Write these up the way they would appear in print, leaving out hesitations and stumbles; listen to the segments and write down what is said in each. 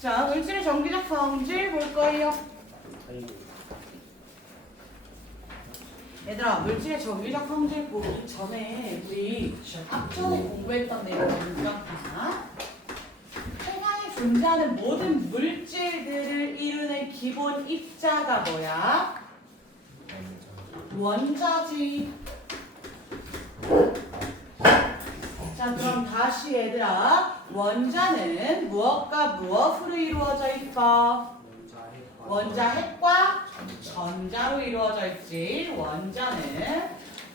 자, 물질의 정기적 성질 볼 거예요. 얘들아, 물질의 정기적 성질 보기 전에 우리 앞전에 공부했던 내용을 기억하나? 세상에 존재하는 모든 물질들을 이루는 기본 입자가 뭐야? 원자지. 자, 그럼 다시 얘들아, 원자는 무엇과 무엇으로 이루어져 있어? 원자 핵과 전자로 이루어져 있지. 원자는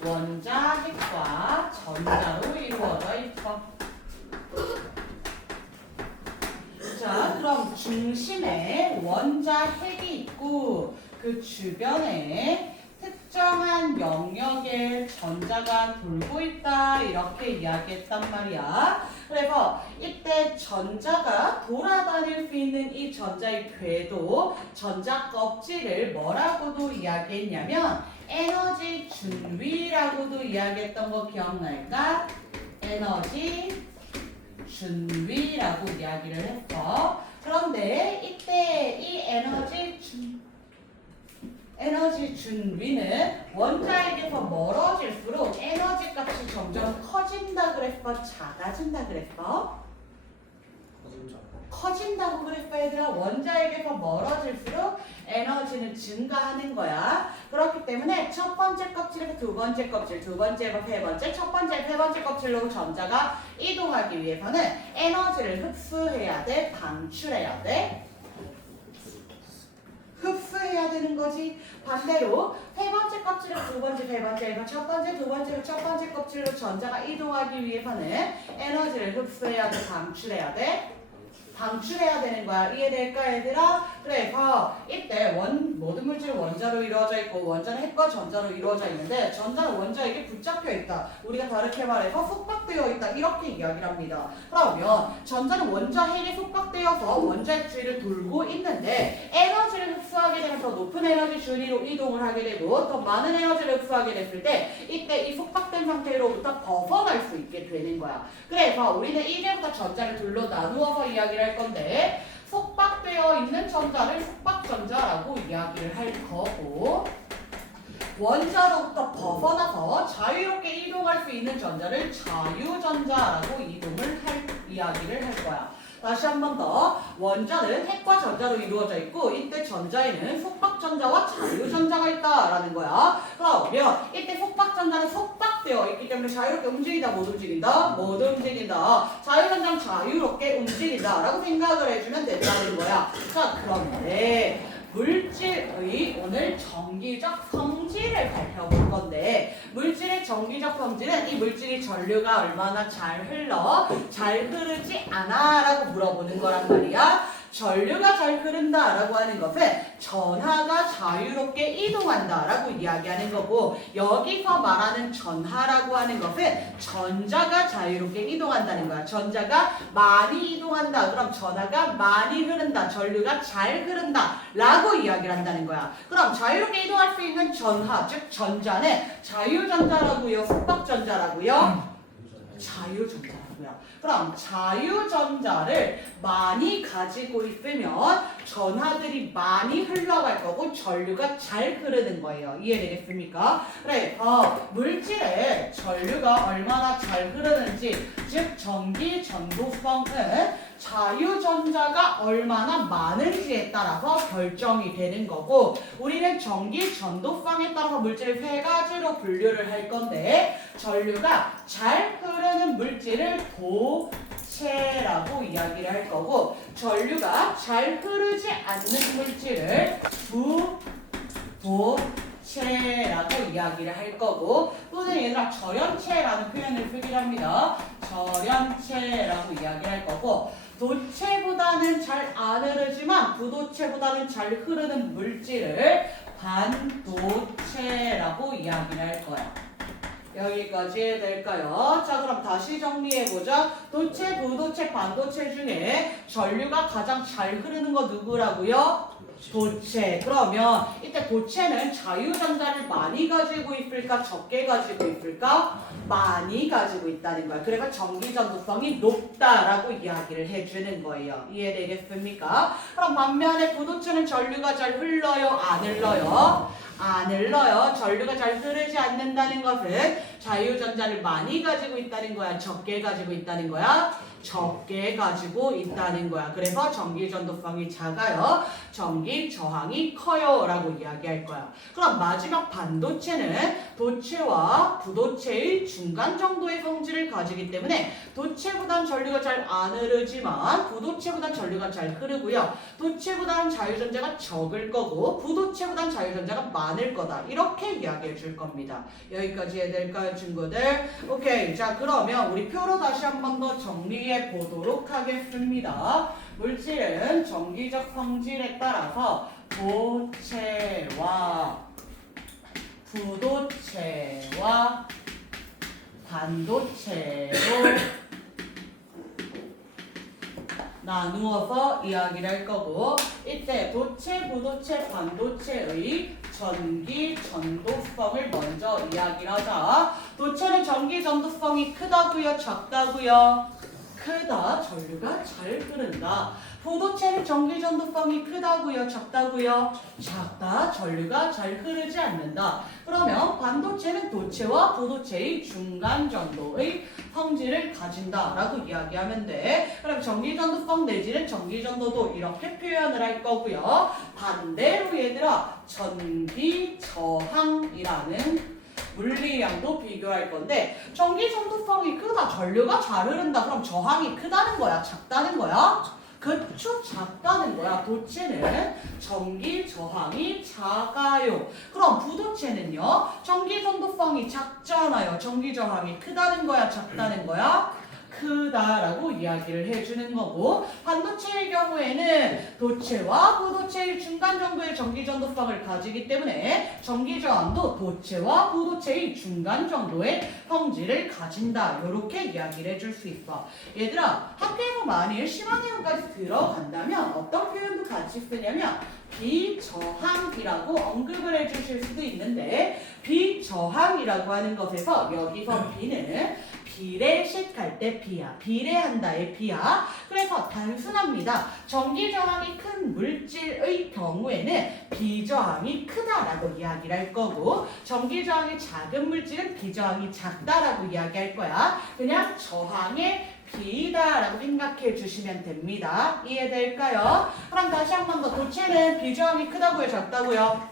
원자 핵과 전자로 이루어져 있어. 자, 그럼 중심에 원자 핵이 있고 그 주변에 특정한 영역에 전자가 돌고 있다 이렇게 이야기했단 말이야. 그래서 이때 전자가 돌아다닐 수 있는 이 전자의 궤도 전자 껍질을 뭐라고도 이야기했냐면 에너지 준위라고도 이야기했던 거 기억날까? 에너지 준위라고 이야기를 했어. 그런데 이때 이 에너지 준위는 원자에게서 멀어질수록 에너지 값이 점점 커진다 그랬어? 작아진다 그랬어? 커진다고 그랬어 얘들아. 원자에게서 멀어질수록 에너지는 증가하는 거야. 그렇기 때문에 첫 번째 껍질에서 두 번째 껍질, 두 번째에서 세 번째, 첫 번째, 세 번째 껍질로 전자가 이동하기 위해서는 에너지를 흡수해야 돼? 방출해야 돼? 흡수해야 되는 거지. 반대로 세 번째 껍질에서 두 번째, 세 번째에서 첫 번째, 두 번째로 첫 번째 껍질로 전자가 이동하기 위해서는 에너지를 흡수해야 돼? 방출해야 돼? 방출해야 되는 거야. 이해될까 얘들아? 그래서 이때 모든 물질은 원자로 이루어져 있고 원자는 핵과 전자로 이루어져 있는데 전자는 원자에게 붙잡혀 있다. 우리가 다르게 말해서 속박되어 있다. 이렇게 이야기를 합니다. 그러면 전자는 원자 핵에 속박되어서 원자핵 주위를 돌고 있는데 에너지를 흡수하게 되면 더 높은 에너지 주위로 이동을 하게 되고 더 많은 에너지를 흡수하게 됐을 때 이때 이 속박된 상태로부터 벗어날 수 있게 되는 거야. 그래서 우리는 이제부터 전자를 둘로 나누어서 이야기를 할 건데 속박되어 있는 전자를 속박전자라고 이야기를 할 거고 원자로부터 벗어나서 자유롭게 이동할 수 있는 전자를 자유전자라고 이야기를 할 거야. 다시 한 번 더. 원자는 핵과 전자로 이루어져 있고 이때 전자에는 속박전자와 자유전자가 있다라는 거야. 그러면 이때 속박전자는 속박되어 있기 때문에 자유롭게 움직인다 못 움직인다? 못 움직인다. 자유전자는 자유롭게 움직인다 라고 생각을 해주면 된다는 거야. 자, 그런데 물질의 오늘 정기적 성질을 살펴볼 건데 물질의 정기적 성질은 이 물질이 전류가 얼마나 잘 흐르지 않아 라고 물어보는 거란 말이야. 전류가 잘 흐른다 라고 하는 것은 전하가 자유롭게 이동한다 라고 이야기하는 거고 여기서 말하는 전하라고 하는 것은 전자가 자유롭게 이동한다는 거야. 전자가 많이 이동한다. 그럼 전하가 많이 흐른다. 전류가 잘 흐른다 라고 이야기를 한다는 거야. 그럼 자유롭게 이동할 수 있는 전하, 즉 전자는 자유전자라고요? 속박전자라고요? 자유전자라고요. 그럼 자유전자를 많이 가지고 있으면 전하들이 많이 흘러갈 거고 전류가 잘 흐르는 거예요. 이해되겠습니까? 그래서 물질에 전류가 얼마나 잘 흐르는지 즉 전기 전도성은 자유전자가 얼마나 많은지에 따라서 결정이 되는 거고 우리는 전기 전도성에 따라서 물질을 세 가지로 분류를 할 건데 전류가 잘 흐르는 물질을 도체라고 이야기를 할 거고 전류가 잘 흐르지 않는 물질을 부도체라고 이야기를 할 거고 또는 얘들아 절연체라는 표현을 쓰기도 합니다. 절연체라고 이야기를 할 거고 도체보다는 잘 안 흐르지만 부도체보다는 잘 흐르는 물질을 반도체라고 이야기를 할 거야. 여기까지 될까요? 자, 그럼 다시 정리해보자. 도체, 부도체, 반도체 중에 전류가 가장 잘 흐르는 거 누구라고요? 도체. 그러면 이때 도체는 자유전자를 많이 가지고 있을까 적게 가지고 있을까? 많이 가지고 있다는 거야. 그래서 전기전도성이 높다라고 이야기를 해주는 거예요. 이해되겠습니까? 그럼 반면에 부도체는 전류가 잘 흘러요? 안 흘러요? 안 흘러요. 전류가 잘 흐르지 않는다는 것은 자유전자를 많이 가지고 있다는 거야? 적게 가지고 있다는 거야? 적게 가지고 있다는 거야. 그래서 전기 전도성이 작아요. 전기 저항이 커요. 라고 이야기할 거야. 그럼 마지막 반도체는 도체와 부도체의 중간 정도의 성질을 가지기 때문에 도체보단 전류가 잘 안 흐르지만 부도체보단 전류가 잘 흐르고요. 도체보단 자유전자가 적을 거고 부도체보단 자유전자가 많을 거다. 이렇게 이야기해 줄 겁니다. 여기까지 해야 될까요, 친구들? 오케이. 자, 그러면 우리 표로 다시 한 번 더 정리해 보도록 하겠습니다. 물질은 전기적 성질에 따라서 도체와 부도체와 반도체로 나누어서 이야기를 할 거고, 이때 도체, 부도체, 반도체의 전기 전도성을 먼저 이야기를 하자. 도체는 전기 전도성이 크다고요, 작다고요? 크다. 전류가 잘 흐른다. 부도체는 전기 전도성이 크다고요, 작다고요? 작다. 전류가 잘 흐르지 않는다. 그러면 반도체는 도체와 부도체의 중간 정도의 성질을 가진다라고 이야기하면 돼. 그럼 전기 전도성 내지는 전기 전도도 이렇게 표현을 할 거고요. 반대로 얘들아, 전기 저항이라는 물리량도 비교할 건데, 전기 전도성이 크다, 전류가 잘 흐른다. 그럼 저항이 크다는 거야, 작다는 거야? 그쵸, 작다는 거야. 도체는 전기 저항이 작아요. 그럼 부도체는요, 전기 전도성이 작잖아요. 전기 저항이 크다는 거야, 작다는 거야? 크다라고 이야기를 해주는 거고, 반도체의 경우에는 도체와 부도체의 중간 정도의 전기 전도성을 가지기 때문에 전기 저항도 도체와 부도체의 중간 정도의 성질을 가진다. 이렇게 이야기를 해줄 수 있어. 얘들아, 학교에서 만일 심화 내용까지 들어간다면 어떤 표현도 같이 쓰냐면 비저항이라고 언급을 해주실 수도 있는데, 비저항이라고 하는 것에서 여기서 비는 비례식할 때 비야. 비례한다의 비야. 그래서 단순합니다. 전기 저항이 큰 물질의 경우에는 비저항이 크다라고 이야기를 할 거고, 전기 저항이 작은 물질은 비저항이 작다라고 이야기할 거야. 그냥 저항의 비다라고 생각해 주시면 됩니다. 이해될까요? 그럼 다시 한 번 더. 도체는 비저항이 크다고요, 작다고요?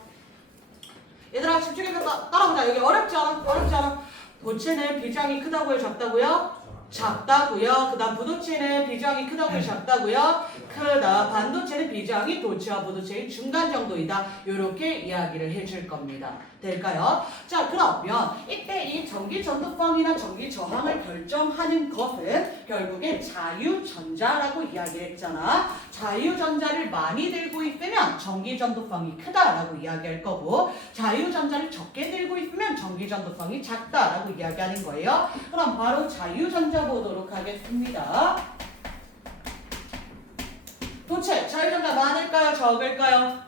얘들아, 집중해서 따라오자. 여기 어렵지 않아? 어렵지 않아? 도체는 비저항이 크다고요, 작다고요? 작다고요. 그 다음 부도체는 비저항이 크다고요, 작다고요? 크다. 반도체는 비저항이 도체와 부도체의 중간 정도이다. 이렇게 이야기를 해줄 겁니다. 될까요? 자, 그러면 이때 이 전기 전도성이나 전기 저항을 결정하는 것은 결국에 자유전자라고 이야기를 했잖아. 자유전자를 많이 들고 있으면 전기 전도성이 크다라고 이야기할 거고, 자유전자를 적게 들고 있으면 전기 전도성이 작다라고 이야기하는 거예요. 그럼 바로 자유전자 보도록 하겠습니다. 도체, 자유전자 많을까요, 적을까요?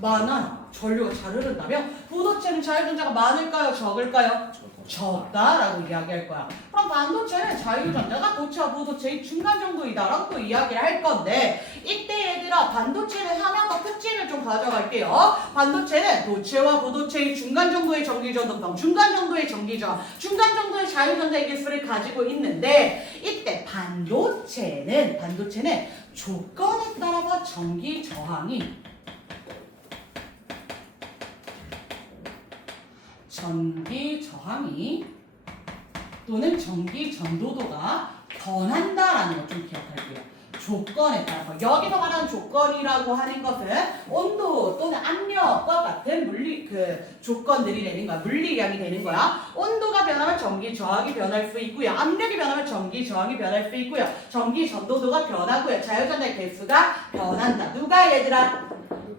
많아요. 전류가 잘 흐른다면 부도체는 자유전자가 많을까요, 적을까요? 적다라고 이야기할 거야. 그럼 반도체는 자유전자가 도체와 부도체의 중간 정도이다라고 또 이야기를 할 건데, 이때 얘들아, 반도체는 하나 더 특징을 좀 가져갈게요. 반도체는 도체와 부도체의 중간 정도의 전기 전도성, 중간 정도의 전기 저항, 중간 정도의 자유전자의 개수를 가지고 있는데, 이때 반도체는 조건에 따라서 전기 저항이 또는 전기 전도도가 변한다라는 것 좀 기억할게요. 조건에 따라서. 여기서 말하는 조건이라고 하는 것은 온도 또는 압력과 같은 조건들이 되는 거야. 물리량이 되는 거야. 온도가 변하면 전기 저항이 변할 수 있고요. 압력이 변하면 전기 저항이 변할 수 있고요. 전기 전도도가 변하고요. 자유전자의 개수가 변한다. 누가 얘들아?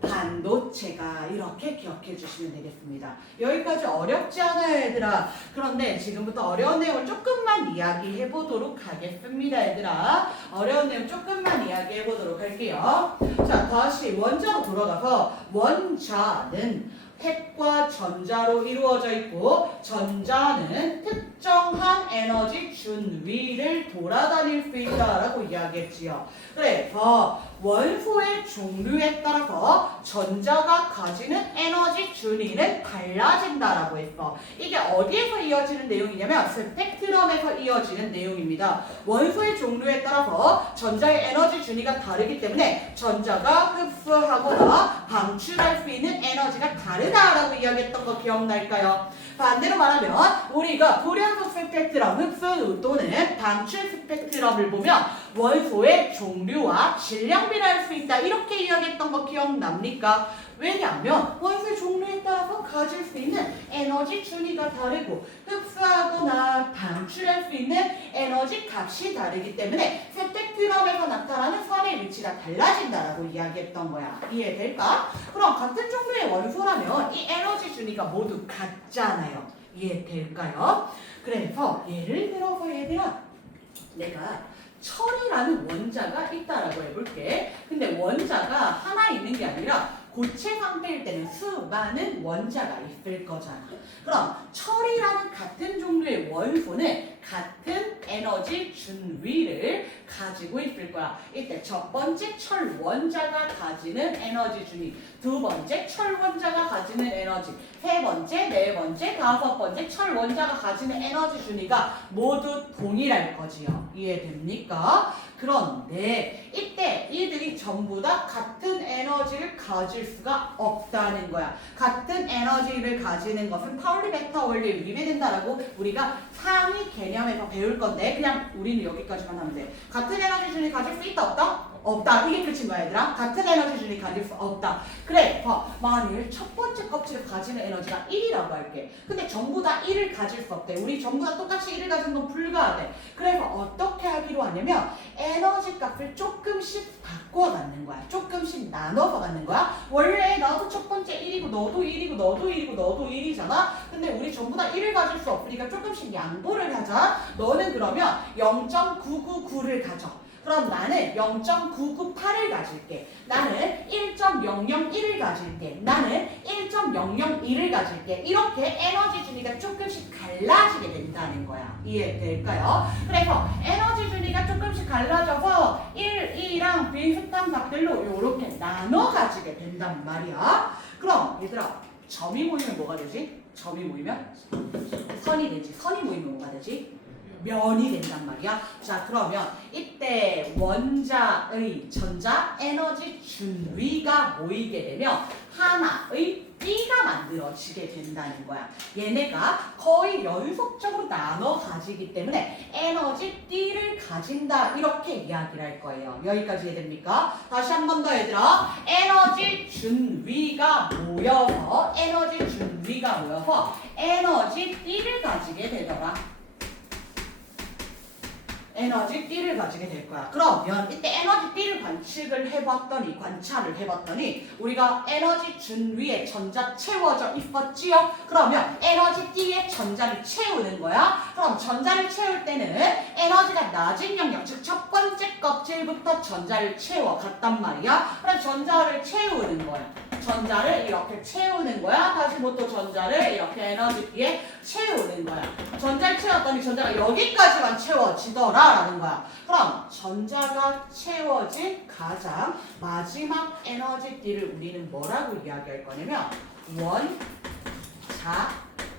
반도체가 이렇게 기억해 주시면 되겠습니다. 여기까지 어렵지 않아요, 얘들아. 그런데 지금부터 어려운 내용을 조금만 이야기해 보도록 하겠습니다, 얘들아. 어려운 내용 조금만 이야기해 보도록 할게요. 자, 다시 원자로 돌아가서 원자는 핵과 전자로 이루어져 있고 전자는 특정한 에너지 준위를 돌아다닐 수 있다라고 이야기했지요. 그래서 원소의 종류에 따라서 전자가 가지는 에너지 준위는 달라진다라고 했어. 이게 어디에서 이어지는 내용이냐면 스펙트럼에서 이어지는 내용입니다. 원소의 종류에 따라서 전자의 에너지 준위가 다르기 때문에 전자가 흡수하거나 방출할 수 있는 에너지가 다르다라고 이야기했던 거 기억날까요? 반대로 말하면 우리가 불연소 스펙트럼, 흡수 또는 방출 스펙트럼을 보면 원소의 종류와 질량비를 알 수 있다 이렇게 이야기했던 거 기억납니까? 왜냐하면 원소의 종류에 따라서 가질 수 있는 에너지 준위가 다르고 흡수하거나 방출할 수 있는 에너지 값이 다르기 때문에 스펙트럼에서 나타나는 선의 위치가 달라진다라고 이야기했던 거야. 이해될까? 그럼 같은 종류의 원소라면 이 에너지 준위가 모두 같잖아요. 이해될까요? 그래서 예를 들어서 얘들아, 내가 철이라는 원자가 있다라고 해볼게. 근데 원자가 하나 있는 게 아니라 고체 상태일 때는 수많은 원자가 있을 거잖아. 그럼 철이라는 같은 종류의 원소는 같은 에너지 준위를 가지고 있을 거야. 이때 첫 번째 철 원자가 가지는 에너지 준위, 두 번째 철 원자가 가지는 에너지, 세 번째, 네 번째, 다섯 번째 철 원자가 가지는 에너지 준위가 모두 동일할 거지요. 이해됩니까? 그런데 이때 이들이 전부 다 같은 에너지를 가질 수가 없다는 거야. 같은 에너지를 가지는 것은 파울리 베타 원리에 위배된다라고 우리가 상위 개념에서 배울 건데 그냥 우리는 여기까지만 하면 돼. 같은 에너지 준위 가질 수 있다 없다? 없다. 이게 끝인 거야, 얘들아. 같은 에너지 준위 가질 수 없다. 그래, 만일 첫 번째 껍질을 가지는 에너지가 1이라고 할게. 근데 전부 다 1을 가질 수 없대. 우리 전부 다 똑같이 1을 가진 건 불가하대. 그래서 어떻게 하기로 하냐면 에너지 값을 조금씩 바꿔가는 거야. 조금씩 나눠서 갖는 거야. 원래 나도 첫 번째 1이고 너도 1이고 너도 1이고 너도 1이잖아. 근데 우리 전부 다 1을 가질 수 없으니까 조금씩 양보를 하자. 너는 그러면 0.999를 가져. 그럼 나는 0.998을 가질게. 나는 1.001을 가질게. 나는 1.001을 가질게. 이렇게 에너지 준위가 조금씩 갈라지게 된다는 거야. 이해될까요? 그래서 에너지 준위가 조금씩 갈라져서 1, 2랑 비슷한 값들로 이렇게 나눠 가지게 된단 말이야. 그럼 얘들아, 점이 모이면 뭐가 되지? 점이 모이면 선이 되지. 선이 모이면 뭐가 되지? 면이 된단 말이야. 자, 그러면 이때 원자의 전자 에너지 준위가 모이게 되면 하나의 띠가 만들어지게 된다는 거야. 얘네가 거의 연속적으로 나눠 가지기 때문에 에너지 띠를 가진다 이렇게 이야기를 할 거예요. 여기까지 이해됩니까? 다시 한 번 더 얘들아. 에너지 준위가 모여서 에너지 띠를 가지게 되더라. 에너지 띠를 가지게 될 거야. 그러면 이때 에너지 띠를 관찰을 해봤더니 우리가 에너지 준위에 전자 채워져 있었지요? 그러면 에너지 띠에 전자를 채우는 거야. 그럼 전자를 채울 때는 에너지가 낮은 영역, 즉 첫 번째 껍질부터 전자를 채워갔단 말이야. 그럼 전자를 채우는 거야. 전자를 이렇게 채우는 거야. 다시 뭐 또 전자를 이렇게 에너지 띠에 채우는 거야. 전자를 채웠더니 전자가 여기까지만 채워지더라라는 거야. 그럼 전자가 채워진 가장 마지막 에너지 띠를 우리는 뭐라고 이야기할 거냐면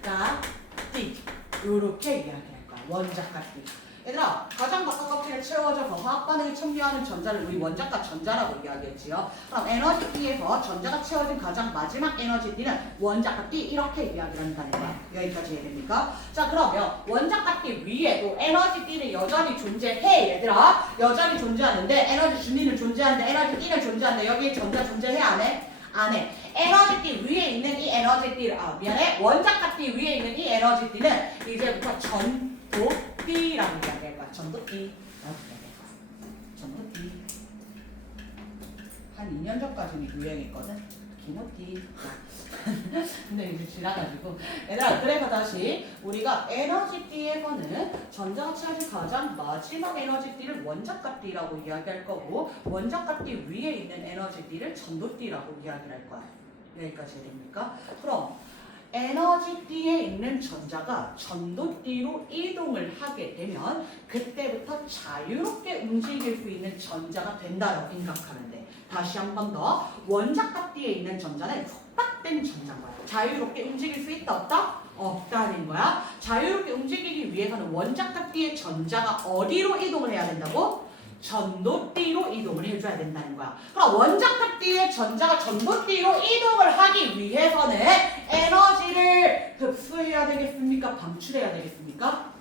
원자가띠 이렇게 이야기할 거야. 원자가띠. 얘들아, 가장 바깥 껍질에 채워져서 화학 반응에 참여하는 전자를 우리 원자가 전자라고 이야기했지요. 그럼 에너지 T에서 전자가 채워진 가장 마지막 에너지 T는 원자가 T 이렇게 이야기를 한다는 거야. 여기까지 이해됩니까? 자, 그러면 원자가 T 위에도 에너지 T는 여전히 존재해, 얘들아. 여전히 존재하는데 에너지 준위는 존재하는데 에너지 T는 존재하는데 여기에 전자 존재해, 안 해? 안 해. 에너지 T 위에 있는 이 에너지 T를 원자가 T 위에 있는 이 에너지 T는 이제부터 전도띠라고 이야기할 거야. 전도띠라고 이야기할 거야. 전도띠. 한 2년 전까지는 유행했거든. 기모티. 근데 이제 지나가지고 얘들아 그래서 다시 우리가 에너지띠에서는 전자가 차지 가장 마지막 에너지띠를 원자값띠라고 이야기할 거고 원자값띠 위에 있는 에너지띠를 전도띠라고 이야기할 거야. 여기까지 됩니까? 그럼 에너지띠에 있는 전자가 전도띠로 이동을 하게 되면 그때부터 자유롭게 움직일 수 있는 전자가 된다고 생각하면 돼. 다시 한 번 더. 원자값띠에 있는 전자는 속박된 전자인 거야. 자유롭게 움직일 수 있다 없다? 없다는 거야. 자유롭게 움직이기 위해서는 원자값띠의 전자가 어디로 이동을 해야 된다고? 전도띠로 이동을 해줘야 된다는 거야. 그럼 원자값띠의 전자가 전도띠로 이동을 하기 위해서는 에너지를 흡수해야 되겠습니까? 방출해야 되겠습니까?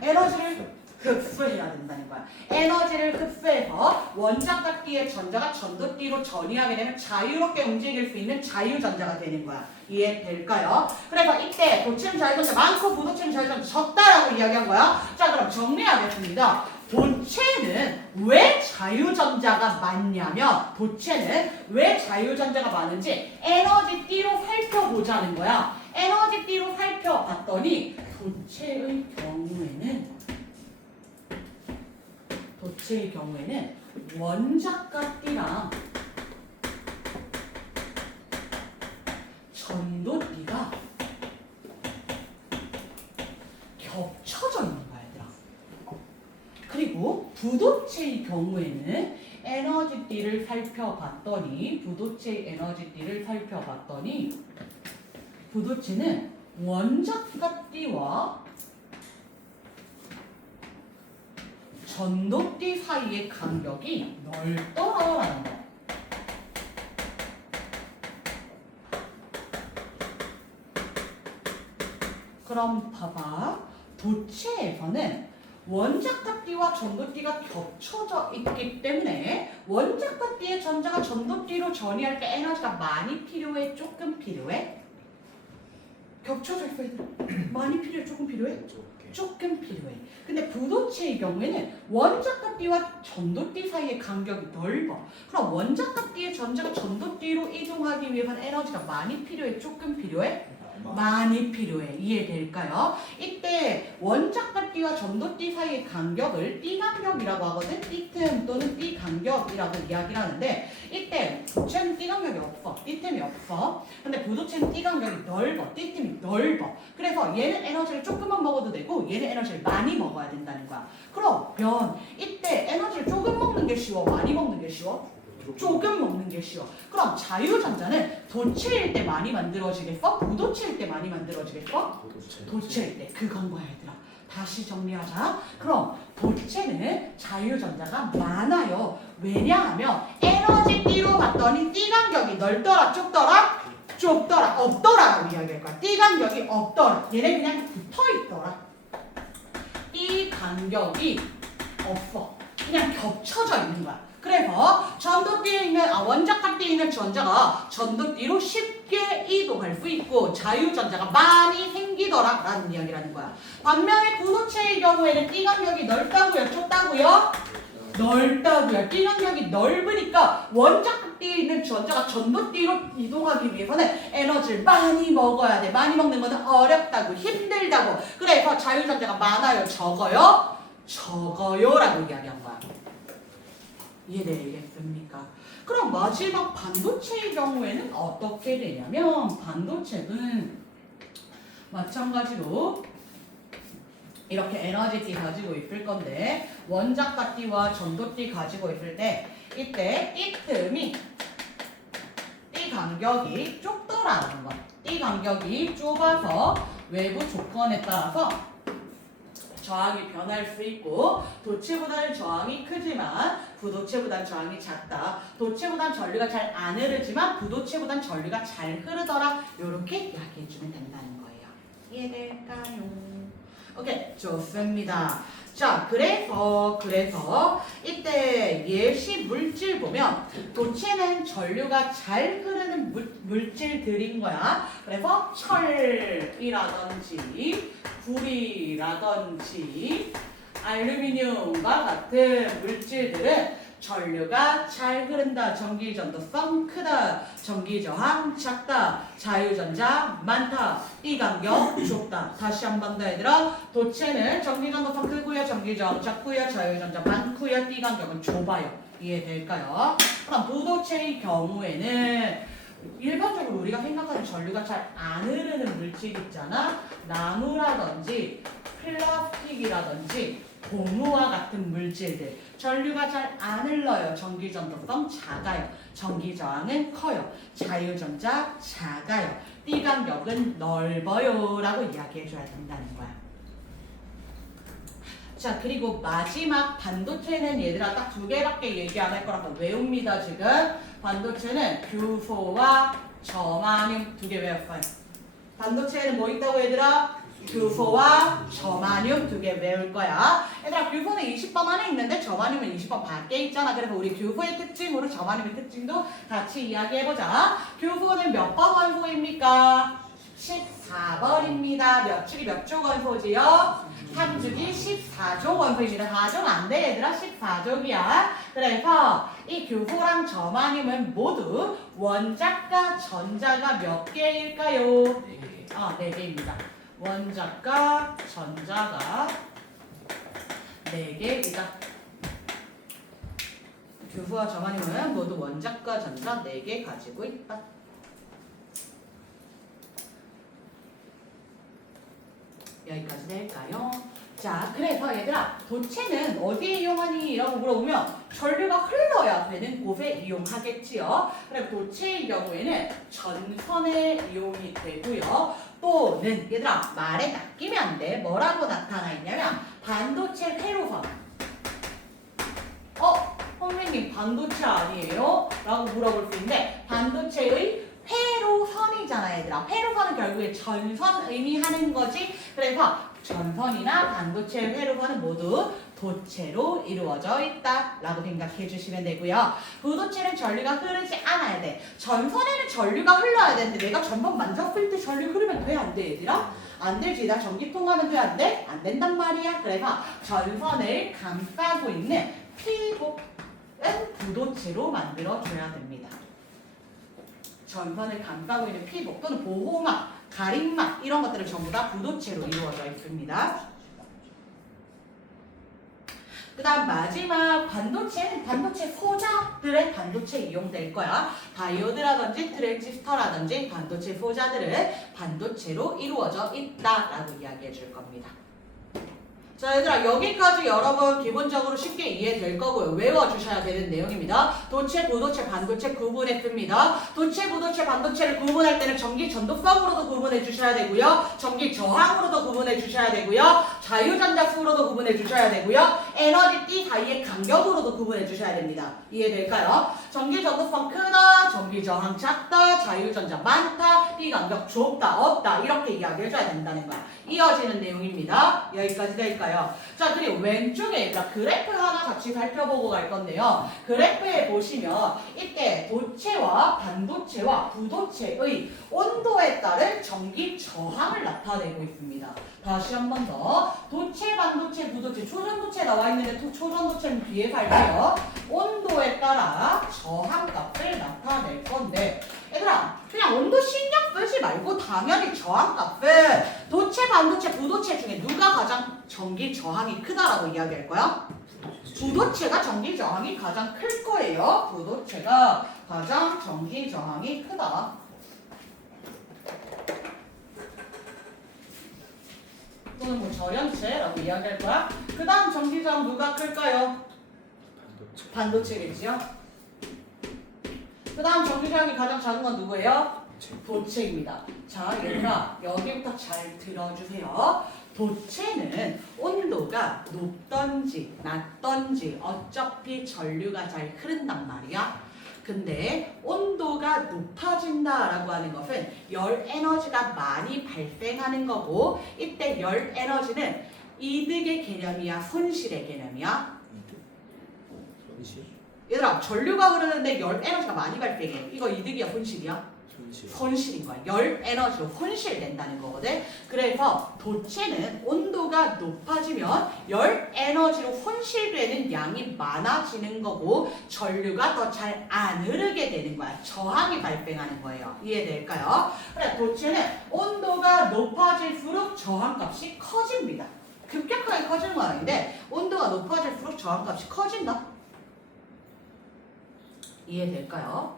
에너지를 흡수해야 된다는 거야. 에너지를 흡수해서 원자값띠의 전자가 전도띠로 전이하게 되면 자유롭게 움직일 수 있는 자유전자가 되는 거야. 이해될까요? 그래서 이때 도체는 자유전자 많고 부도체는 자유전자 적다라고 이야기한 거야. 자, 그럼 정리하겠습니다. 도체는 왜 자유전자가 많냐면 도체는 왜 자유전자가 많은지 에너지띠로 살펴보자는 거야. 에너지띠로 살펴봤더니 도체의 경우에는 원자값띠랑 전도띠가 겹쳐져 있는 거야, 얘들아. 그리고 부도체의 경우에는 에너지띠를 살펴봤더니 부도체는 원자값띠와 전도띠 사이의 간격이 넓더라라는 거. 그럼 봐봐. 도체에서는 원자값띠와 전도띠가 겹쳐져 있기 때문에 원자값띠의 전자가 전도띠로 전이할 때 에너지가 많이 필요해? 조금 필요해? 겹쳐져 있어. 많이 필요해? 조금 필요해? 조금 필요해. 근데 부도체의 경우에는 원자값띠와 전도띠 사이의 간격이 넓어. 그럼 원자값띠의 전자가 전도띠로 이동하기 위해서는 에너지가 많이 필요해? 조금 필요해? 많이 필요해. 이해될까요? 이때 원자값띠와 전도띠 사이의 간격을 띠간격이라고 하거든. 띠틈 또는 띠간격이라고 이야기를 하는데 이때 도체는 띠간격이 없어. 띠틈이 없어. 근데 부도체는 띠간격이 넓어. 띠틈이 넓어. 그래서 얘는 에너지를 조금만 먹어도 되고 얘는 에너지를 많이 먹어야 된다는 거야. 그러면 이때 에너지를 조금 먹는 게 쉬워? 많이 먹는 게 쉬워? 조금 먹는 게 쉬워. 그럼 자유전자는 도체일 때 많이 만들어지겠어? 부도체일 때 많이 만들어지겠어? 도체일 때. 그건 거야, 얘들아. 다시 정리하자. 그럼 도체는 자유전자가 많아요. 왜냐하면 에너지띠로 봤더니 띠 간격이 넓더라, 좁더라? 좁더라, 없더라라고 이야기할 거야. 띠 간격이 없더라. 얘네 그냥 붙어있더라. 띠 간격이 없어. 그냥 겹쳐져 있는 거야. 그래서 전도띠에 있는 원자값띠에 있는 전자가 전도띠로 쉽게 이동할 수 있고 자유전자가 많이 생기더라 라는 이야기라는 거야. 반면에 부도체의 경우에는 띠 간격이 넓다고요? 좁다고요? 넓다고요. 띠 간격이 넓으니까 원자값띠에 있는 전자가 전도띠로 이동하기 위해서는 에너지를 많이 먹어야 돼. 많이 먹는 거는 어렵다고, 힘들다고. 그래서 자유전자가 많아요? 적어요? 적어요 라고 이야기한 거야. 이해되겠습니까? 그럼 마지막 반도체의 경우에는 어떻게 되냐면 반도체는 마찬가지로 이렇게 에너지띠 가지고 있을 건데 원자값띠와 전도띠 가지고 있을 때 이때 띠 간격이 좁더라는 거. 띠 간격이 좁아서 외부 조건에 따라서 저항이 변할 수 있고 도체보다는 저항이 크지만 부도체보다는 저항이 작다. 도체보다는 전류가 잘 안 흐르지만 부도체보다는 전류가 잘 흐르더라. 이렇게 이야기해주면 된다는 거예요. 이해될까요? 오케이, 좋습니다. 자, 그래서 이때 예시 물질 보면 도체는 전류가 잘 흐르는 물질들인 거야. 그래서 철이라든지 구리라든지 알루미늄과 같은 물질들은 전류가 잘 흐른다. 전기 전도성 크다. 전기 저항 작다. 자유전자 많다. 이 간격 좁다. 다시 한 번 더 얘들아. 도체는 전기 전도성 크고요. 전기 저항 작고요. 자유전자 많고요. 이 간격은 좁아요. 이해될까요? 그럼 부도체의 경우에는 일반적으로 우리가 생각하는 전류가 잘 안 흐르는 물질 있잖아. 나무라든지 플라스틱이라든지 고무와 같은 물질들. 전류가 잘 안 흘러요. 전기 전도성 작아요. 전기 저항은 커요. 자유전자 작아요. 띠 간격은 넓어요. 라고 이야기해줘야 된다는 거야. 자, 그리고 마지막 반도체는 얘들아 딱 두 개밖에 얘기 안 할 거라고 외웁니다. 지금 반도체는 규소와 저마늄 두 개 외웠어요. 반도체에는 뭐 있다고 얘들아? 규소와 저마늄 두 개 외울 거야. 얘들아 규소는 20번 안에 있는데 저마늄은 20번 밖에 있잖아. 그래서 우리 규소의 특징으로 저마늄의 특징도 같이 이야기해보자. 규소는 몇 번 원소입니까? 14번입니다. 몇 축이 몇 조 원소지요? 3축이 14족 원소입니다. 4족 안 돼 얘들아. 14족이야. 그래서 이 규소랑 저마늄은 모두 원자과 전자가 몇 개일까요? 4개입니다. 원자과 전자가 4개이다. 규소와 저마늄은 모두 원자과 전자 4개 가지고 있다. 여기까지 될까요? 자, 그래서 얘들아 도체는 어디에 이용하니? 라고 물어보면 전류가 흘러야 되는 곳에 이용하겠지요. 그리고 도체의 경우에는 전선에 이용이 되고요. 또는 얘들아 말에 낚이면 안 돼. 뭐라고 나타나 있냐면 반도체 회로선. 선생님 반도체 아니에요? 라고 물어볼 수 있는데 반도체의 회로선이잖아 얘들아. 회로선은 결국에 전선 의미하는 거지. 그래서 전선이나 반도체 회로선은 모두 도체로 이루어져 있다 라고 생각해 주시면 되고요. 부도체는 전류가 흐르지 않아야 돼. 전선에는 전류가 흘러야 되는데 내가 전번 만졌을 때 전류 흐르면 돼? 안 돼 얘들아? 안 되지. 나 전기통 하면 돼? 안 돼? 안 된단 말이야. 그래서 전선을 감싸고 있는 피복은 부도체로 만들어줘야 됩니다. 전선을 감싸고 있는 피복 또는 보호막, 가림막 이런 것들은 전부 다 부도체로 이루어져 있습니다. 그 다음 마지막 반도체는 반도체 소자들의 반도체 이용될 거야. 다이오드라든지 트랜지스터라든지 반도체 소자들은 반도체로 이루어져 있다라고 이야기해 줄 겁니다. 자 얘들아 여기까지 여러분 기본적으로 쉽게 이해될 거고요. 외워주셔야 되는 내용입니다. 도체, 부도체, 반도체 구분했습니다. 도체, 부도체, 반도체를 구분할 때는 전기 전도성으로도 구분해 주셔야 되고요. 전기 저항으로도 구분해 주셔야 되고요. 자유전자 수로도 구분해 주셔야 되고요. 에너지 띠 사이의 간격으로도 구분해 주셔야 됩니다. 이해될까요? 전기 전도성 크다, 전기 저항 작다, 자유전자 많다, 띠 간격 좁다, 없다 이렇게 이야기해줘야 된다는 거야. 이어지는 내용입니다. 여기까지 될까요? 자 그리고 왼쪽에 그래프 하나 같이 살펴보고 갈 건데요. 그래프에 보시면 이때 도체와 반도체와 부도체의 온도에 따른 전기 저항을 나타내고 있습니다. 다시 한 번 더 도체, 반도체, 부도체, 초전도체 나와 있는데 초전도체는 뒤에 갈게요. 온도에 따라 저항값을 나타낼 건데 얘들아 그냥 온도 신경 쓰지 말고 당연히 저항값을 도체, 반도체, 부도체 중에 누가 가장 전기 저항이 크다라고 이야기할 거야? 부도체가 전기 저항이 가장 클 거예요. 부도체가 가장 전기 저항이 크다. 또는 뭐 절연체라고 이야기할 거야. 그 다음 전기 저항 누가 클까요? 반도체겠지요. 그 다음 전기 저항이 가장 작은 건 누구예요? 도체입니다. 자 얘들아 여기부터 잘 들어주세요. 도체는 온도가 높던지 낮던지 어차피 전류가 잘 흐른단 말이야. 근데 온도가 높아진다라고 하는 것은 열 에너지가 많이 발생하는 거고 이때 열 에너지는 이득의 개념이야 손실의 개념이야? 손실? 얘들아 전류가 흐르는데 열 에너지가 많이 발생해. 이거 이득이야 손실이야? 손실인 거야. 열 에너지로 손실된다는 거거든. 그래서 도체는 온도가 높아지면 열 에너지로 손실되는 양이 많아지는 거고 전류가 더 잘 안 흐르게 되는 거야. 저항이 발생하는 거예요. 이해될까요? 그래, 도체는 온도가 높아질수록 저항값이 커집니다. 급격하게 커지는 건 아닌데 온도가 높아질수록 저항값이 커진다. 이해될까요?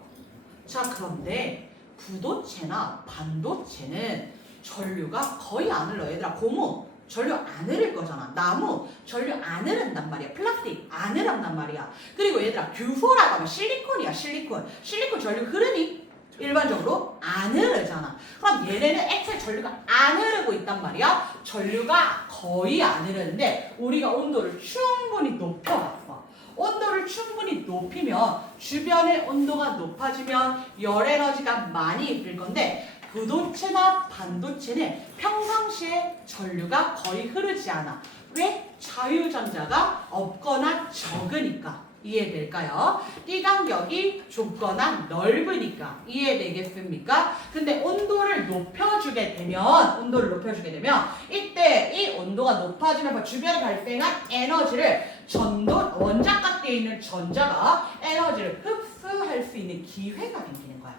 자, 그런데 부도체나 반도체는 전류가 거의 안 흘러. 얘들아, 고무 전류 안 흐를 거잖아. 나무 전류 안 흐른단 말이야. 플라스틱 안 흐른단 말이야. 그리고 얘들아, 규소라고 하면 실리콘이야. 실리콘 전류 흐르니? 일반적으로 안 흐르잖아. 그럼 얘네는 액체 전류가 안 흐르고 있단 말이야. 전류가 거의 안 흐르는데 우리가 온도를 충분히 높여봤어. 온도를 충분히 높이면 주변의 온도가 높아지면 열 에너지가 많이 입힐 건데 부도체나 반도체는 평상시에 전류가 거의 흐르지 않아. 왜? 자유전자가 없거나 적으니까. 이해될까요? 이 간격이 좁거나 넓으니까. 이해되겠습니까? 근데 온도를 높여주게 되면 이때 이 온도가 높아지면서 주변에 발생한 에너지를 원자값에 있는 전자가 에너지를 흡수할 수 있는 기회가 생기는 거야.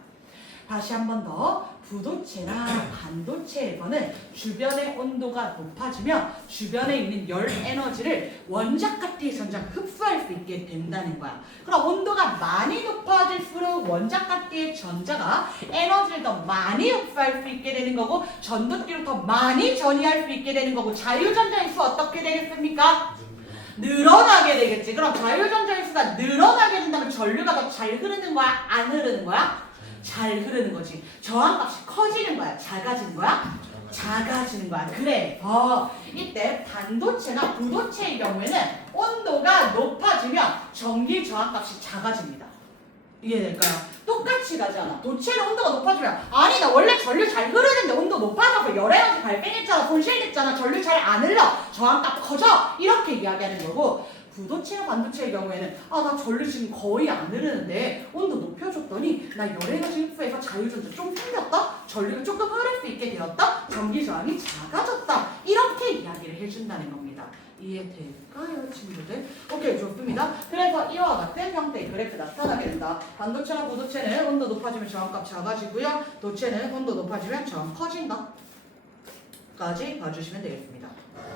다시 한 번 더. 부도체나 반도체에서는 주변의 온도가 높아지면 주변에 있는 열 에너지를 원자값의 전자가 흡수할 수 있게 된다는 거야. 그럼 온도가 많이 높아질수록 원자값의 전자가 에너지를 더 많이 흡수할 수 있게 되는 거고 전도끼로 더 많이 전이할 수 있게 되는 거고 자유전자의 수 어떻게 되겠습니까? 늘어나게 되겠지. 그럼 자유전자의 수가 늘어나게 된다면 전류가 더 잘 흐르는 거야? 안 흐르는 거야? 잘 흐르는 거지. 저항값이 커지는 거야? 작아지는 거야? 작아지는 거야. 그래. 이때 반도체나 부도체의 경우에는 온도가 높아지면 전기 저항값이 작아집니다. 이해될까요? 똑같이 가잖아. 도체는 온도가 높아지면 아니 나 원래 전류 잘 흐르는데 온도 높아져서 열 에너지 발생했잖아. 손실됐잖아. 전류 잘 안 흘러. 저항값 커져. 이렇게 이야기하는 거고 부도체나 반도체의 경우에는 나 전류 지금 거의 안 흐르는데 온도 높여줬더니 나 열에너지 흡수해서 자유전자 좀 생겼다? 전류가 조금 흐를 수 있게 되었다? 전기 저항이 작아졌다. 이렇게 이야기를 해준다는 겁니다. 이해될까요, 친구들? 오케이, 좋습니다. 그래서 이와 같은 형태의 그래프 나타나게 된다. 반도체나 부도체는 온도 높아지면 저항값 작아지고요. 도체는 온도 높아지면 저항 커진다. 까지 봐주시면 되겠습니다.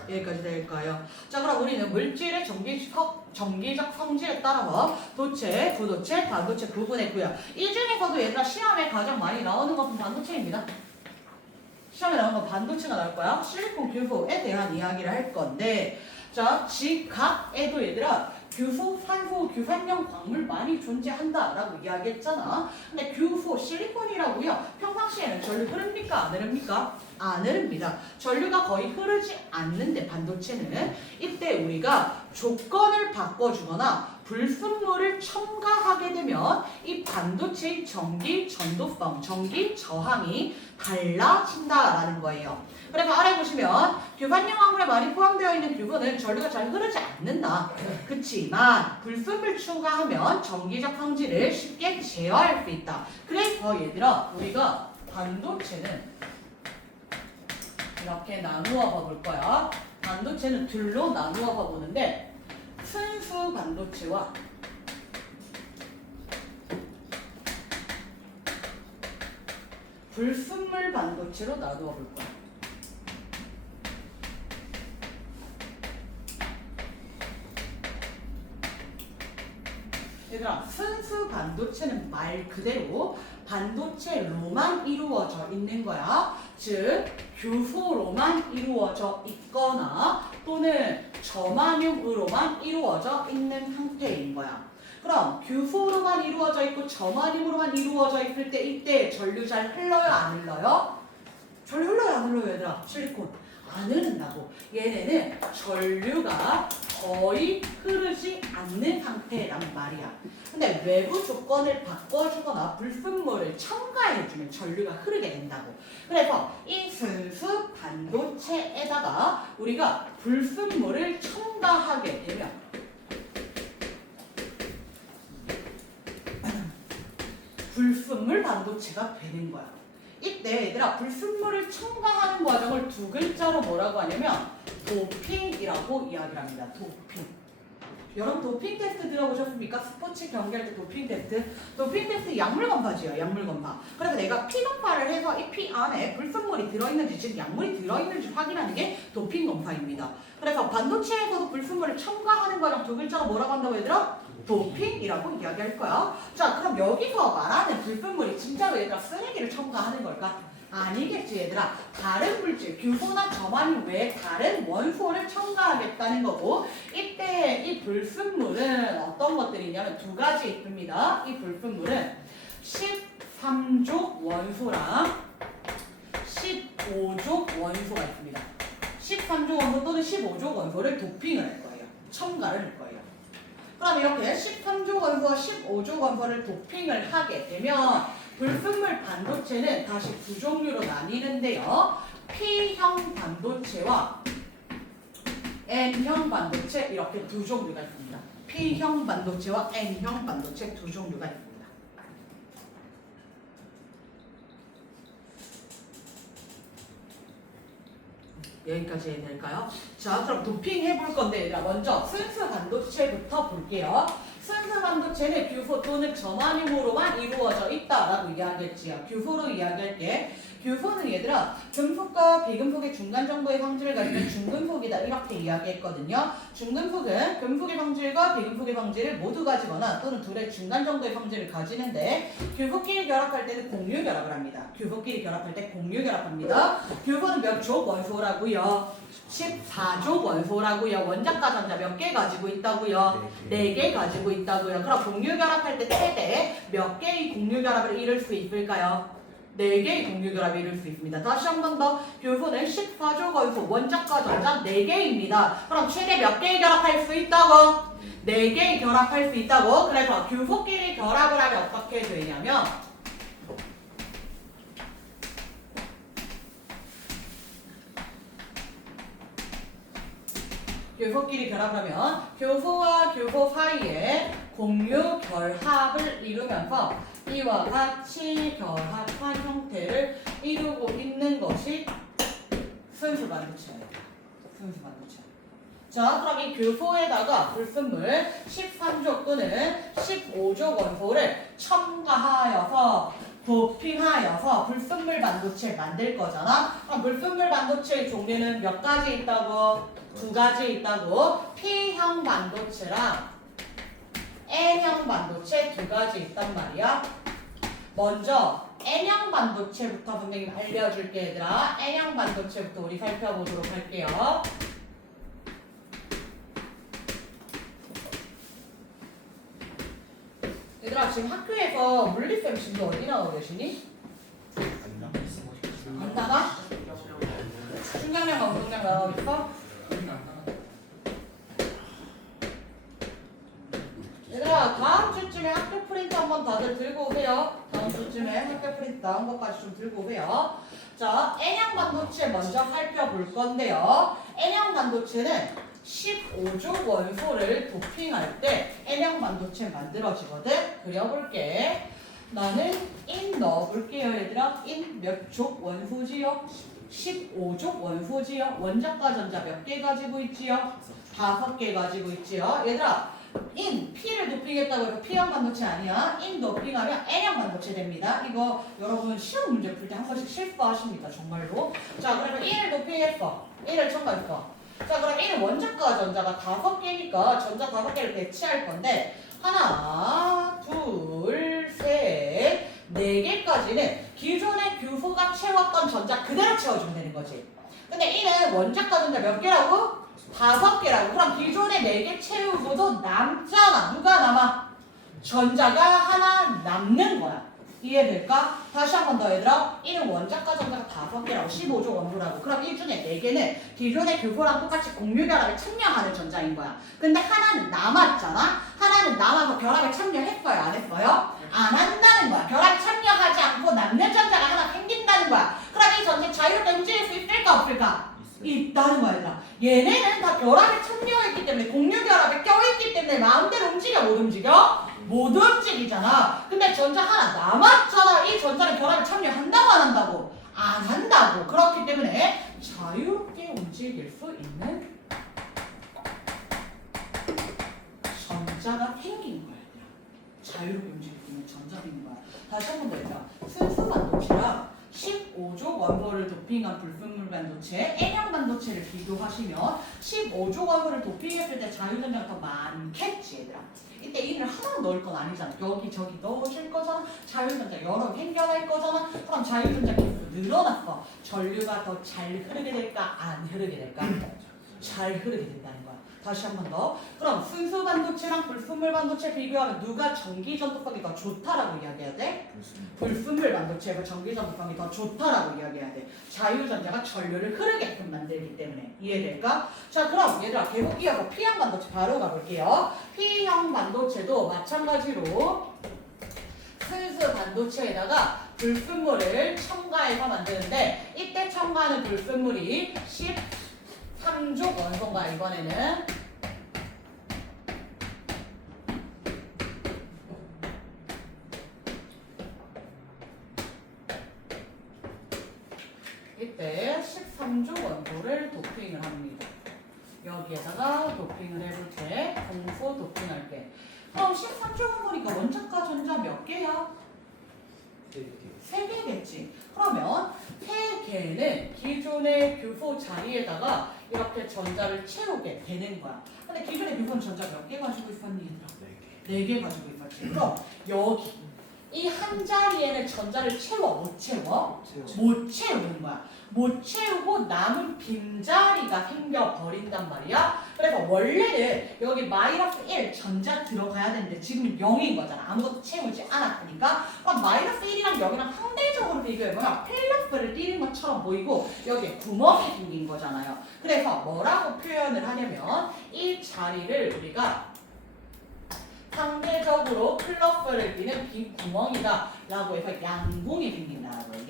여기까지 될까요? 자, 그럼 우리는 물질의 정기적 성질에 따라서 도체, 부도체, 반도체 구분했고요. 이 중에서도 얘들아 시험에 가장 많이 나오는 것은 반도체입니다. 시험에 나오는 건 반도체가 나올 거야. 실리콘 규소에 대한 이야기를 할 건데 자, 지각에도 얘들아 규소, 산소, 규산형 광물 많이 존재한다라고 이야기했잖아. 근데 규소, 실리콘이라고요. 평상시에는 전류 흐릅니까? 안 흐릅니까? 안 흐릅니다. 전류가 거의 흐르지 않는데 반도체는 이때 우리가 조건을 바꿔주거나 불순물을 첨가하게 되면 이 반도체의 전기 전도성, 전기 저항이 달라진다라는 거예요. 그래서 아래 보시면 규산형 광물에 많이 포함되어 있는 규소는 전류가 잘 흐르지 않는다. 그치만 불순물 추가하면 전기적 성질을 쉽게 제어할 수 있다. 그래서 얘들아 우리가 반도체는 이렇게 나누어 봐볼 거야. 반도체는 둘로 나누어 봐보는데 순수 반도체와 불순물 반도체로 나누어 볼 거야. 얘들아 순수 반도체는 말 그대로 반도체로만 이루어져 있는 거야. 즉 규소로만 이루어져 있거나 또는 저마뇽으로만 이루어져 있는 형태인 거야. 그럼 규소로만 이루어져 있고 저마뇽으로만 이루어져 있을 때 이때 전류 잘 흘러요? 안 흘러요? 전류 흘러요? 안 흘러요? 얘들아 실리콘 안 흐른다고. 얘네는 전류가 거의 흐르지 않는 상태란 말이야. 근데 외부 조건을 바꿔주거나 불순물을 첨가해주면 전류가 흐르게 된다고. 그래서 이 순수 반도체에다가 우리가 불순물을 첨가하게 되면 불순물 반도체가 되는 거야. 이때 얘들아 불순물을 첨가하는 과정을 두 글자로 뭐라고 하냐면 도핑이라고 이야기를 합니다. 도핑. 여러분 도핑 테스트 들어보셨습니까? 스포츠 경기할 때 도핑 테스트. 도핑 테스트 약물 검사지요. 약물 검사. 그래서 내가 피 검사를 해서 이 피 안에 불순물이 들어있는지 즉 약물이 들어있는지 확인하는 게 도핑 검사입니다. 그래서 반도체에서도 불순물을 첨가하는 과정 두 글자가 뭐라고 한다고 얘들아? 도핑이라고 이야기할 거야. 자 그럼 여기서 말하는 불순물이 진짜로 얘들아 쓰레기를 첨가하는 걸까? 아니겠지 얘들아. 다른 물질, 규소나 점화류 외에 다른 원소를 첨가하겠다는 거고 이때 이 불순물은 어떤 것들이냐면 두 가지 있습니다. 이 불순물은 13족 원소랑 15족 원소가 있습니다. 13족 원소 또는 15족 원소를 도핑을 할 거예요. 첨가를 할 거예요. 그럼 이렇게 13족 원소와 15족 원소를 도핑을 하게 되면 불순물 반도체는 다시 두 종류로 나뉘는데요. P형 반도체와 N형 반도체 이렇게 두 종류가 있습니다. P형 반도체와 N형 반도체 두 종류가 있습니다. 여기까지 해야 될까요? 자 그럼 도핑 해볼 건데 얘들아 먼저 순수 반도체부터 볼게요. 순수 반도체는 규소 또는 점화륨으로만 이루어져 있다라고 이야기했지요. 규소로 이야기할게. 규소는 얘들아 금속과 비금속의 중간 정도의 성질을 가지는 중금속이다 이렇게 이야기했거든요. 중금속은 금속의 성질과 비금속의 성질을 모두 가지거나 또는 둘의 중간 정도의 성질을 가지는데 규소끼리 결합할 때는 공유 결합을 합니다. 규소끼리 결합할 때 공유 결합합니다. 규소는 몇 족 원소라고요? 14족 원소라고요. 원자과 전자 몇 개 가지고 있다고요? 4개 가지고 있다고요. 그럼 공유 결합할 때 최대 몇 개의 공유 결합을 이룰 수 있을까요? 4개의 공유 결합을 이룰 수 있습니다. 다시 한 번 더. 규소는 14족 원소, 원자과 전자 4개입니다. 그럼 최대 몇 개의 결합할 수 있다고? 4개의 결합할 수 있다고. 그래서 규소끼리 결합을 하면 어떻게 되냐면 규소끼리 결합하면 규소와 규소 사이에 공유 결합을 이루면서 이와 같이 결합한 형태를 이루고 있는 것이 순수 반도체예요. 순수 반도체. 자, 그럼 이 규소에다가 불순물 13족 또는 15족 원소를 첨가하여서 도핑하여서 불순물 반도체 만들 거잖아. 그럼 불순물 반도체의 종류는 몇 가지 있다고? 두 가지 있다고. P형 반도체랑 N형 반도체 두 가지 있단 말이야. 먼저 N형 반도체부터 선생님 알려줄게 얘들아. N형 반도체부터 우리 살펴보도록 할게요. 얘들아 지금 학교에서 물리쌤 지금 어디 나오고 계시니? 안 나가? 충격량과 운동량 나가고 있어? 얘들아 다음 주쯤에 학교 프린트 한번 다들 들고 오세요. 다음 주쯤에 학교 프린트 나온 것까지 좀 들고 오세요. 자, N형 반도체 먼저 살펴볼 건데요. N형 반도체는 15족 원소를 도핑할 때 N형 반도체 만들어지거든. 그려볼게. 나는 인 넣어볼게요 얘들아. 인 몇 족 원소지요? 15족 원소지요. 원자과 전자 몇 개 가지고 있지요? 5개 가지고 있지요. 얘들아 인, P를 도핑했다고 해서 P형 반도체 아니야. 인 도핑하면 N형 반도체 됩니다. 이거 여러분 시험 문제 풀 때 한 번씩 실수하십니다. 정말로. 자, 그러면 1을 도핑했어. 1을 첨가했어. 자, 그럼 1은 원자과 전자가 5개니까 전자 5개를 배치할 건데 하나, 둘, 셋, 4개까지는 기존의 규소가 채웠던 전자 그대로 채워주면 되는 거지. 근데 1은 원자과 전자 몇 개라고? 5개라고. 그럼 기존에 4개 채우고도 남잖아. 누가 남아? 전자가 하나 남는 거야. 이해될까? 다시 한 번 더 얘들아. 1은 원자과 전자가 5개라고 15족 원소라고. 그럼 이 중에 4개는 기존의 규소랑 똑같이 공유 결합에 참여하는 전자인 거야. 근데 하나는 남았잖아. 하나는 남아서 결합에 참여했어요? 안 했어요? 안 한다는 거야. 결합에 참여하지 않고 남는 전자가 하나 생긴다는 거야. 그럼 이 전체 자유롭게 움직일 수 있을까 없을까? 있다는 거야 얘들아. 얘네는 다 결합에 참여했기 때문에 공유 결합에 껴있기 때문에 마음대로 움직여 못 움직여? 못 움직이잖아. 근데 전자 하나 남았잖아. 이 전자를 결합에 참여한다고 안 한다고? 안 한다고. 그렇기 때문에 자유롭게 움직일 수 있는 전자가 생긴 거야. 자유롭게 움직일 수 있는 전자가 생긴 거야. 다시 한 번 더 해자. 순수 반도체랑 15조 원소를 도핑한 불순물 반도체, N형 반도체를 비교하시면 15조 원소를 도핑했을 때 자유전자가 더 많겠지 얘들아. 이때 이를 하나 넣을 건 아니잖아. 여기 저기 넣어줄 거잖아. 자유전자 여러 개 생겨날 거잖아. 그럼 자유전자 계속 늘어났어. 전류가 더 잘 흐르게 될까? 안 흐르게 될까? 잘 흐르게 된다는 거야. 다시 한 번 더. 그럼 순수 반도체랑 불순물 반도체 비교하면 누가 전기 전도성이 더 좋다라고 이야기해야 돼? 불순물 반도체가 전기 전도성이 더 좋다라고 이야기해야 돼. 자유전자가 전류를 흐르게끔 만들기 때문에. 이해될까? 자, 그럼 얘들아 계속 이어서 P형 반도체 바로 가볼게요. P형 반도체도 마찬가지로 순수 반도체에다가 불순물을 첨가해서 만드는데 이때 첨가하는 불순물이 13족 원소인가 이번에는. 이때 13족 원소를 도핑을 합니다. 여기에다가 도핑을 해볼 때 공소 도핑할게. 그럼 13족 원소니까 원자과 전자 몇 개야? 3개겠지. 그러면 3개는 기존의 교소 자리에다가 이렇게 전자를 채우게 되는 거야. 근데 기존의 교소는 전자 몇 개 가지고 있었니 얘들아? 4개 가지고 있었지. 그럼 여기 이 한 자리에는 전자를 채워 못 채워? 못 채우는 거야. 못 채우고 남은 빈자리가 생겨버린단 말이야. 그래서 원래는 여기 마이너스 1 전자 들어가야 되는데 지금은 0인 거잖아. 아무것도 채우지 않았으니까. 그럼 마이너스 1이랑 0이랑 상대적으로 비교해보면 플러스를 띄는 것처럼 보이고 여기에 구멍이 생긴 거잖아요. 그래서 뭐라고 표현을 하냐면 이 자리를 우리가 상대적으로 플러스를 띄는 빈 구멍이다 라고 해서 양공이 생긴다라고 해요.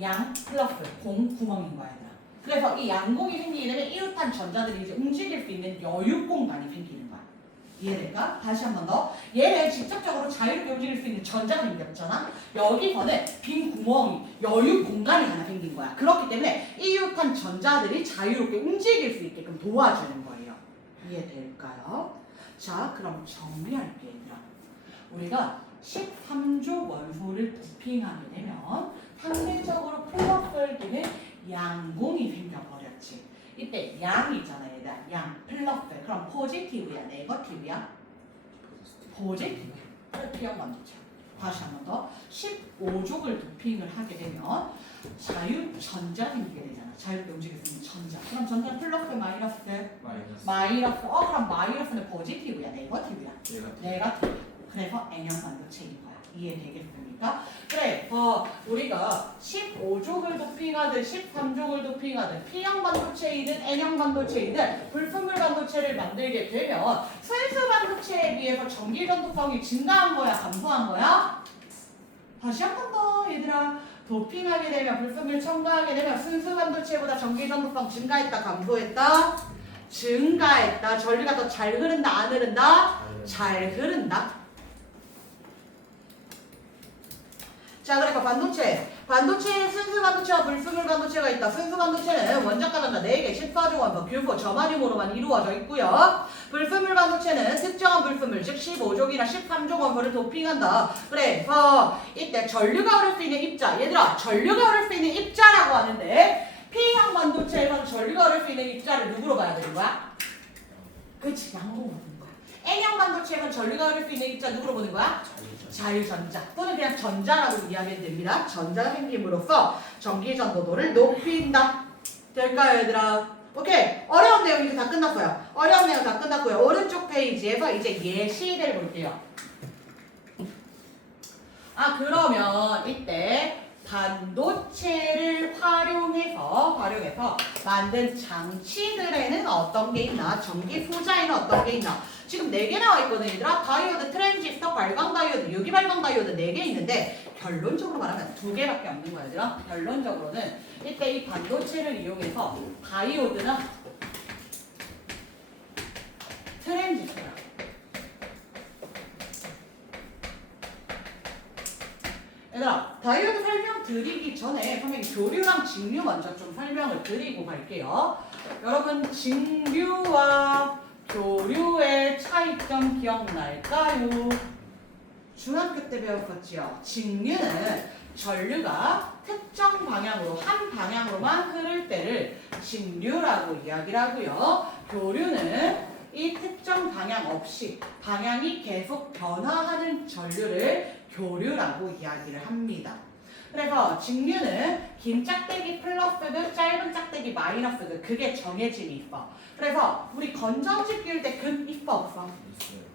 양 플러스 공 구멍인 거야. 그래서 이 양공이 생기려면 이웃한 전자들이 이제 움직일 수 있는 여유 공간이 생기는 거야. 이해될까? 다시 한 번 더. 얘는 직접적으로 자유롭게 움직일 수 있는 전자가 생겼잖아. 여기서는 빈 구멍이 여유 공간이 하나 생긴 거야. 그렇기 때문에 이웃한 전자들이 자유롭게 움직일 수 있게끔 도와주는 거예요. 이해될까요? 자, 그럼 정리할게 얘들아. 우리가 13조 원소를 도핑하게 되면 상대적으로 플러스를 띠는 양공이 생겨버렸지. 이때 양이잖아 얘들아. 양 플러스. 그럼 포지티브야 네거티브야? 포지티브. 그래 P형 반도체. 다시 한 번 더. 15족을 도핑을 하게 되면 자유전자 생기게 되잖아. 자유롭게 움직일 수 있는 전자. 그럼 전자 플러스 마이너스? 마이너스. 그럼 마이너스는 포지티브야 네거티브야? 네거티브. 그래서 N형 반도체인 거야. 이해되겠습니까? 그래서 우리가 15족을 도핑하든 13족을 도핑하든 P형 반도체이든 N형 반도체이든 불순물 반도체를 만들게 되면 순수 반도체에 비해서 전기 전도성이 증가한 거야? 감소한 거야? 다시 한 번 더 얘들아. 도핑하게 되면 불순물 첨가하게 되면 순수 반도체보다 전기 전도성 증가했다? 감소했다? 증가했다. 전류가 더 잘 흐른다? 안 흐른다? 잘 흐른다. 자, 그러니까 반도체에 순수 반도체와 불순물 반도체가 있다. 순수 반도체는 원자과 전자 4개, 14조 원소, 규포, 저마듐으로만 이루어져 있고요. 불순물 반도체는 특정한 불순물, 즉 15족이나 13족 원소를 도핑한다. 그래서 이때 전류가 흐를 수 있는 입자, 얘들아 전류가 흐를 수 있는 입자라고 하는데 P형 반도체에서는 전류가 흐를 수 있는 입자를 누구로 봐야 되는 거야? 그렇지, 양봉으로 보는 거야. N형 반도체에서는 전류가 흐를 수 있는 입자 누구로 보는 거야? 자유전자 또는 그냥 전자라고 이야기하면 됩니다. 전자가 생김으로써 전기 전도도를 높인다. 될까요 얘들아? 오케이. 어려운 내용 이제 다 끝났어요. 어려운 내용 다 끝났고요. 오른쪽 페이지에서 이제 예시를 볼게요. 그러면 이때 반도체를 활용해서 만든 장치들에는 어떤 게 있나? 전기 소자에는 어떤 게 있나? 지금 4개 나와 있거든 얘들아. 다이오드, 트랜지스터, 발광 다이오드, 유기발광 다이오드 4개 있는데 결론적으로 말하면 2개밖에 없는 거야 얘들아. 결론적으로는 이때 이 반도체를 이용해서 다이오드나 트랜지스터야. 얘들아, 다이오드 설명 드리기 전에 선생님 교류랑 직류 먼저 좀 설명을 드리고 갈게요. 여러분, 직류와 교류의 차이점 기억날까요? 중학교 때 배웠었지요. 직류는 전류가 특정 방향으로, 한 방향으로만 흐를 때를 직류라고 이야기를 하고요. 교류는 이 특정 방향 없이 방향이 계속 변화하는 전류를 교류라고 이야기를 합니다. 그래서 직류는 긴 짝대기 플러스드, 짧은 짝대기 마이너스드, 그게 정해짐이 있어. 그래서 우리 건전지 끼울 때 근 있어 없어?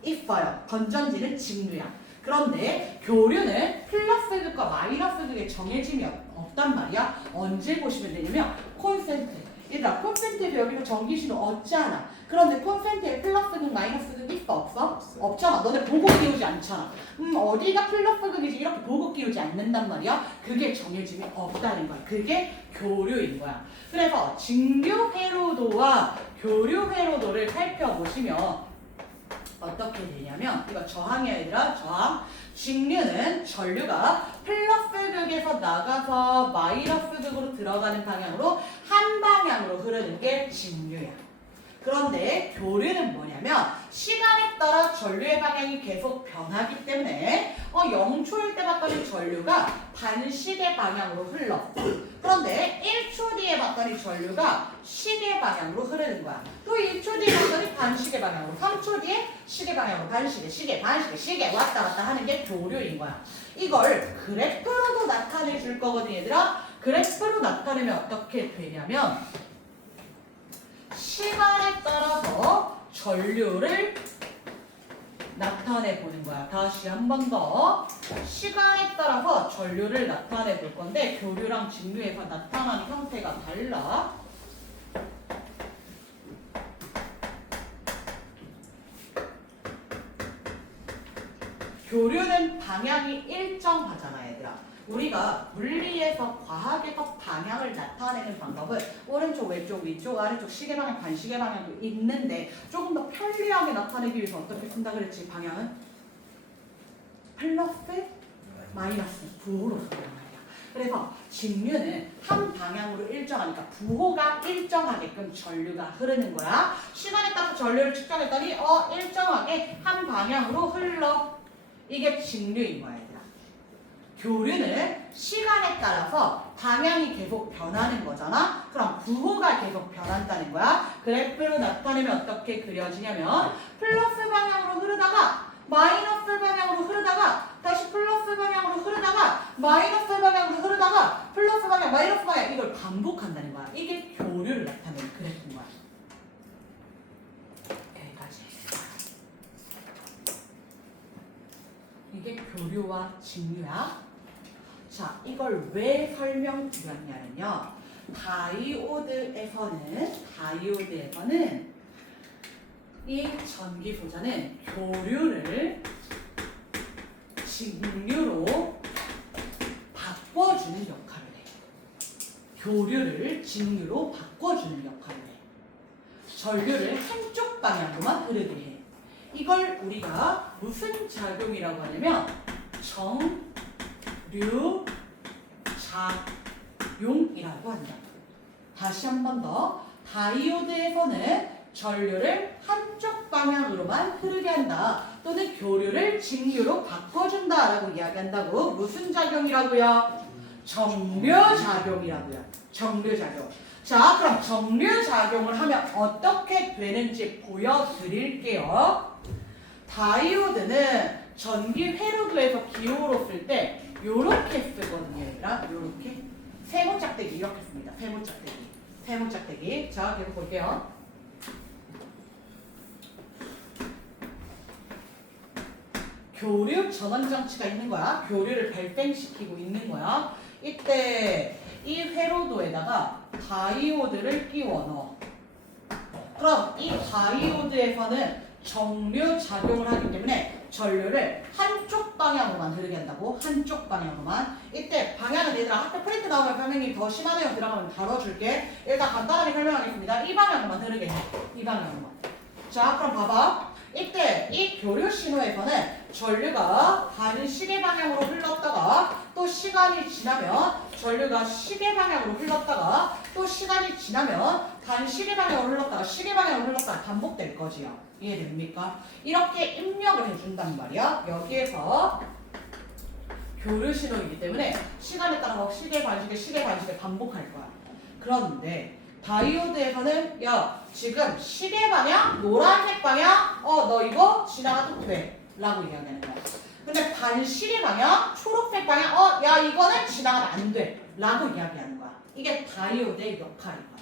있어요. 건전지는 직류야. 그런데 교류는 플러스극과 마이너스극의 정해짐이 없단 말이야. 언제 보시면 되냐면 콘센트. 얘들아, 콘센트에서 여기서 전기신호 없잖아. 그런데 콘센트에 플러스극 마이너스극 있어 없어? 없잖아. 너네 보고 끼우지 않잖아. 어디가 플러스극이지 이렇게 보고 끼우지 않는단 말이야. 그게 정해짐이 없다는 거야. 그게 교류인 거야. 그래서 직류 회로도와 교류 회로도를 살펴보시면 어떻게 되냐면, 이거 저항이야 얘들아, 저항. 직류는 전류가 플러스 극에서 나가서 마이너스 극으로 들어가는 방향으로 한 방향으로 흐르는 게 직류야. 그런데 교류는 뭐냐면 시간에 따라 전류의 방향이 계속 변하기 때문에 0초일 때 봤더니 전류가 반시계 방향으로 흘러. 그런데 1초 뒤에 봤더니 전류가 시계 방향으로 흐르는 거야. 또 2초 뒤에 봤더니 반시계 방향으로, 3초 뒤에 시계 방향으로, 반시계, 시계, 반시계, 시계 왔다 갔다 하는 게 교류인 거야. 이걸 그래프로도 나타내 줄 거거든 얘들아. 그래프로 나타내면 어떻게 되냐면 시간에 따라서 전류를 나타내 보는 거야. 다시 한 번 더. 시간에 따라서 전류를 나타내 볼 건데 교류랑 직류에서 나타나는 형태가 달라. 교류는 방향이 일정하잖아 얘들아. 우리가 물리에서 과학에서 방향을 나타내는 방법은 오른쪽, 왼쪽, 위쪽, 아래쪽, 시계 방향, 반시계 방향도 있는데 조금 더 편리하게 나타내기 위해서 어떻게 쓴다 그랬지? 방향은 플러스, 마이너스, 부호로 쓴단 말이야. 그래서 직류는 한 방향으로 일정하니까 부호가 일정하게끔 전류가 흐르는 거야. 시간에 따라서 전류를 측정했더니 일정하게 한 방향으로 흘러. 이게 직류인 거야 얘들아. 교류는 시간에 따라서 방향이 계속 변하는 거잖아. 그럼 부호가 계속 변한다는 거야. 그래프로 나타내면 어떻게 그려지냐면 플러스 방향으로 흐르다가 마이너스 방향으로 흐르다가 다시 플러스 방향으로 흐르다가 마이너스 방향으로 흐르다가 플러스 방향, 마이너스 방향, 이걸 반복한다는 거야. 이게 교류를 나타내는 그래프인 거야. 여기까지. 이게 교류와 직류야. 자, 이걸 왜 설명드렸냐면요. 다이오드에서는 이 전기 소자는 교류를 직류로 바꿔주는 역할을 해. 교류를 직류로 바꿔주는 역할을 해. 전류를 한쪽 방향으로만 흐르게 해. 이걸 우리가 무슨 작용이라고 하냐면 정류작용이라고 한다. 다시 한 번 더. 다이오드에서는 전류를 한쪽 방향으로만 흐르게 한다. 또는 교류를 직류로 바꿔준다라고 이야기한다고. 무슨 작용이라고요? 정류작용이라고요. 정류작용. 자, 그럼 정류작용을 하면 어떻게 되는지 보여드릴게요. 다이오드는 전기 회로도에서 기호로 쓸 때 요렇게 쓰거든요 얘들아. 요렇게 세모짝대기 이렇게 씁니다. 세모짝대기. 자, 계속 볼게요. 교류 전원장치가 있는 거야. 교류를 발생시키고 있는 거야. 이때 이 회로도에다가 다이오드를 끼워 넣어. 그럼 이 다이오드에서는 정류작용을 하기 때문에 전류를 한쪽 방향으로만 흐르게 한다고. 한쪽 방향으로만. 이때 방향은 얘들아 학교 프린트 나오면 설명이 더 심한 내용 들어가면 다뤄줄게. 일단 간단하게 설명하겠습니다. 이 방향으로만 흐르게 해. 이 방향으로만. 자, 그럼 봐봐. 이때 이 교류 신호에서는 전류가 반시계 방향으로 흘렀다가 또 시간이 지나면 전류가 시계 방향으로 흘렀다가 또 시간이 지나면 반시계 방향으로 흘렀다가 시계 방향으로 흘렀다가 반복될 거지요. 이해됩니까? 이렇게 입력을 해준단 말이야. 여기에서 교류 신호이기 때문에 시간에 따라서 시계 반시계 반복할 거야. 그런데 다이오드에서는 야 지금 시계 방향 노란색 방향 너 이거 지나가도 돼 라고 이야기하는 거야. 근데 반시계 방향 초록색 방향 야 이거는 지나가면 안 돼 라고 이야기하는 거야. 이게 다이오드의 역할인 거야.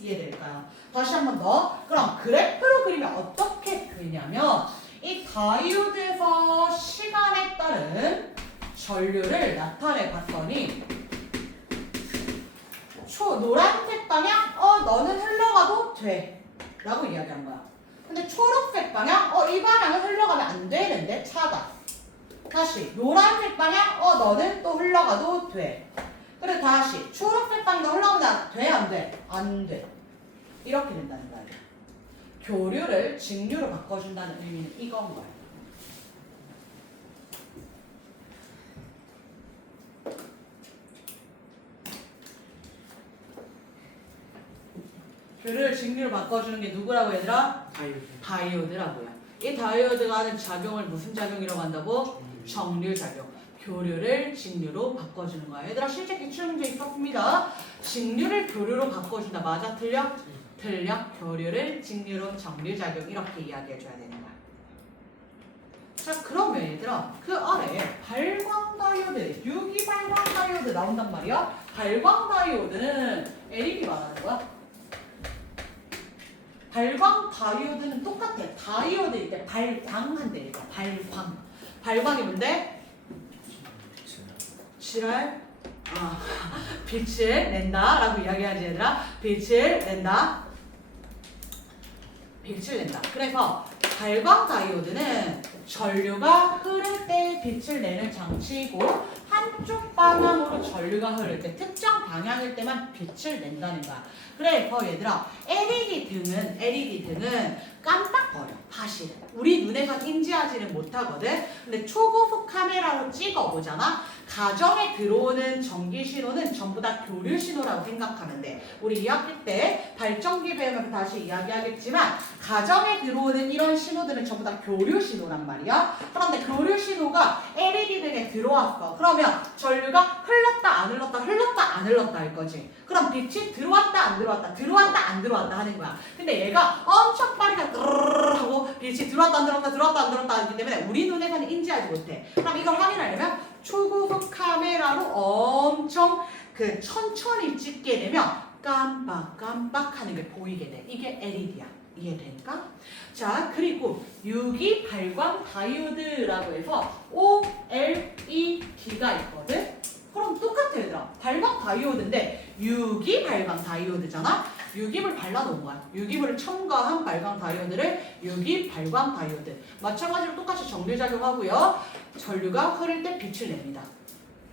이해될까요? 다시 한 번 더. 그럼 그래프로 그리면 어떻게 그리냐면 이 다이오드에서 시간에 따른 전류를 나타내 봤더니 노란색 방향 너는 흘러가도 돼 라고 이야기한 거야. 근데 초록색 방향 이 방향은 흘러가면 안 되는데 차가 다시 노란색 방향 너는 또 흘러가도 돼. 그래 다시 초록색 방향도 흘러가면 돼 안 돼? 안 돼. 이렇게 된다는 거야. 교류를 직류로 바꿔준다는 의미는 이건 거야. 교류를 직류로 바꿔주는 게 누구라고 얘들아? 다이오드라고요. 이 다이오드가 하는 작용을 무슨 작용이라고 한다고? 정류작용. 교류를 직류로 바꿔주는 거야. 얘들아 실제 기출문제 있었습니다. 직류를 교류로 바꿔준다. 맞아? 틀려? 틀려. 교류를 직류로 정류작용 이렇게 이야기해줘야 되는 거야. 자 그러면 얘들아 그 아래 발광 다이오드, 유기 발광 다이오드 나온단 말이야. 발광 다이오드는 LED 말하는 거야. 발광 다이오드는 똑같아. 다이오드일 때 발광한대 얘가. 발광. 발광이 뭔데? 빛을 낸다 라고 이야기하지 얘들아. 빛을 낸다. 빛을 낸다. 그래서 발광 다이오드는 전류가 흐를 때 빛을 내는 장치이고 한쪽 방향으로 전류가 흐를 때 특정 방향일 때만 빛을 낸다는 거야. 그래서 얘들아 LED 등은 깜빡거려. 사실은 우리 눈에서 인지하지는 못하거든. 근데 초고속 카메라로 찍어보잖아. 가정에 들어오는 전기 신호는 전부 다 교류 신호라고 생각하면 돼. 우리 2학기 때 발전기 배우면 다시 이야기하겠지만 가정에 들어오는 이런 신호들은 전부 다 교류 신호란 말이야. 그런데 교류 신호가 LED 등에 들어왔어. 그러면 전류가 흘렀다 안 흘렀다 흘렀다 안 흘렀다 할 거지. 그럼 빛이 들어왔다 안 들어왔다 들어왔다 안 들어왔다 하는 거야. 근데 얘가 엄청 빠르게 드르르르 하고 빛이 들어왔다 안 들어왔다 들어왔다 안 들어왔다 하기 때문에 우리 눈에서는 인지하지 못해. 그럼 이걸 확인하려면 초고속 카메라로 엄청 천천히 찍게 되면 깜빡깜빡 하는 게 보이게 돼. 이게 LED야. 이해되니까? 자, 그리고 유기 발광 다이오드라고 해서 OLED가 있거든? 그럼 똑같아 얘들아. 발광 다이오드인데 유기 발광 다이오드잖아? 유기물 발라놓은 거야. 유기물을 첨가한 발광 다이오드를 유기 발광 다이오드. 마찬가지로 똑같이 정류작용하고요. 전류가 흐를 때 빛을 냅니다.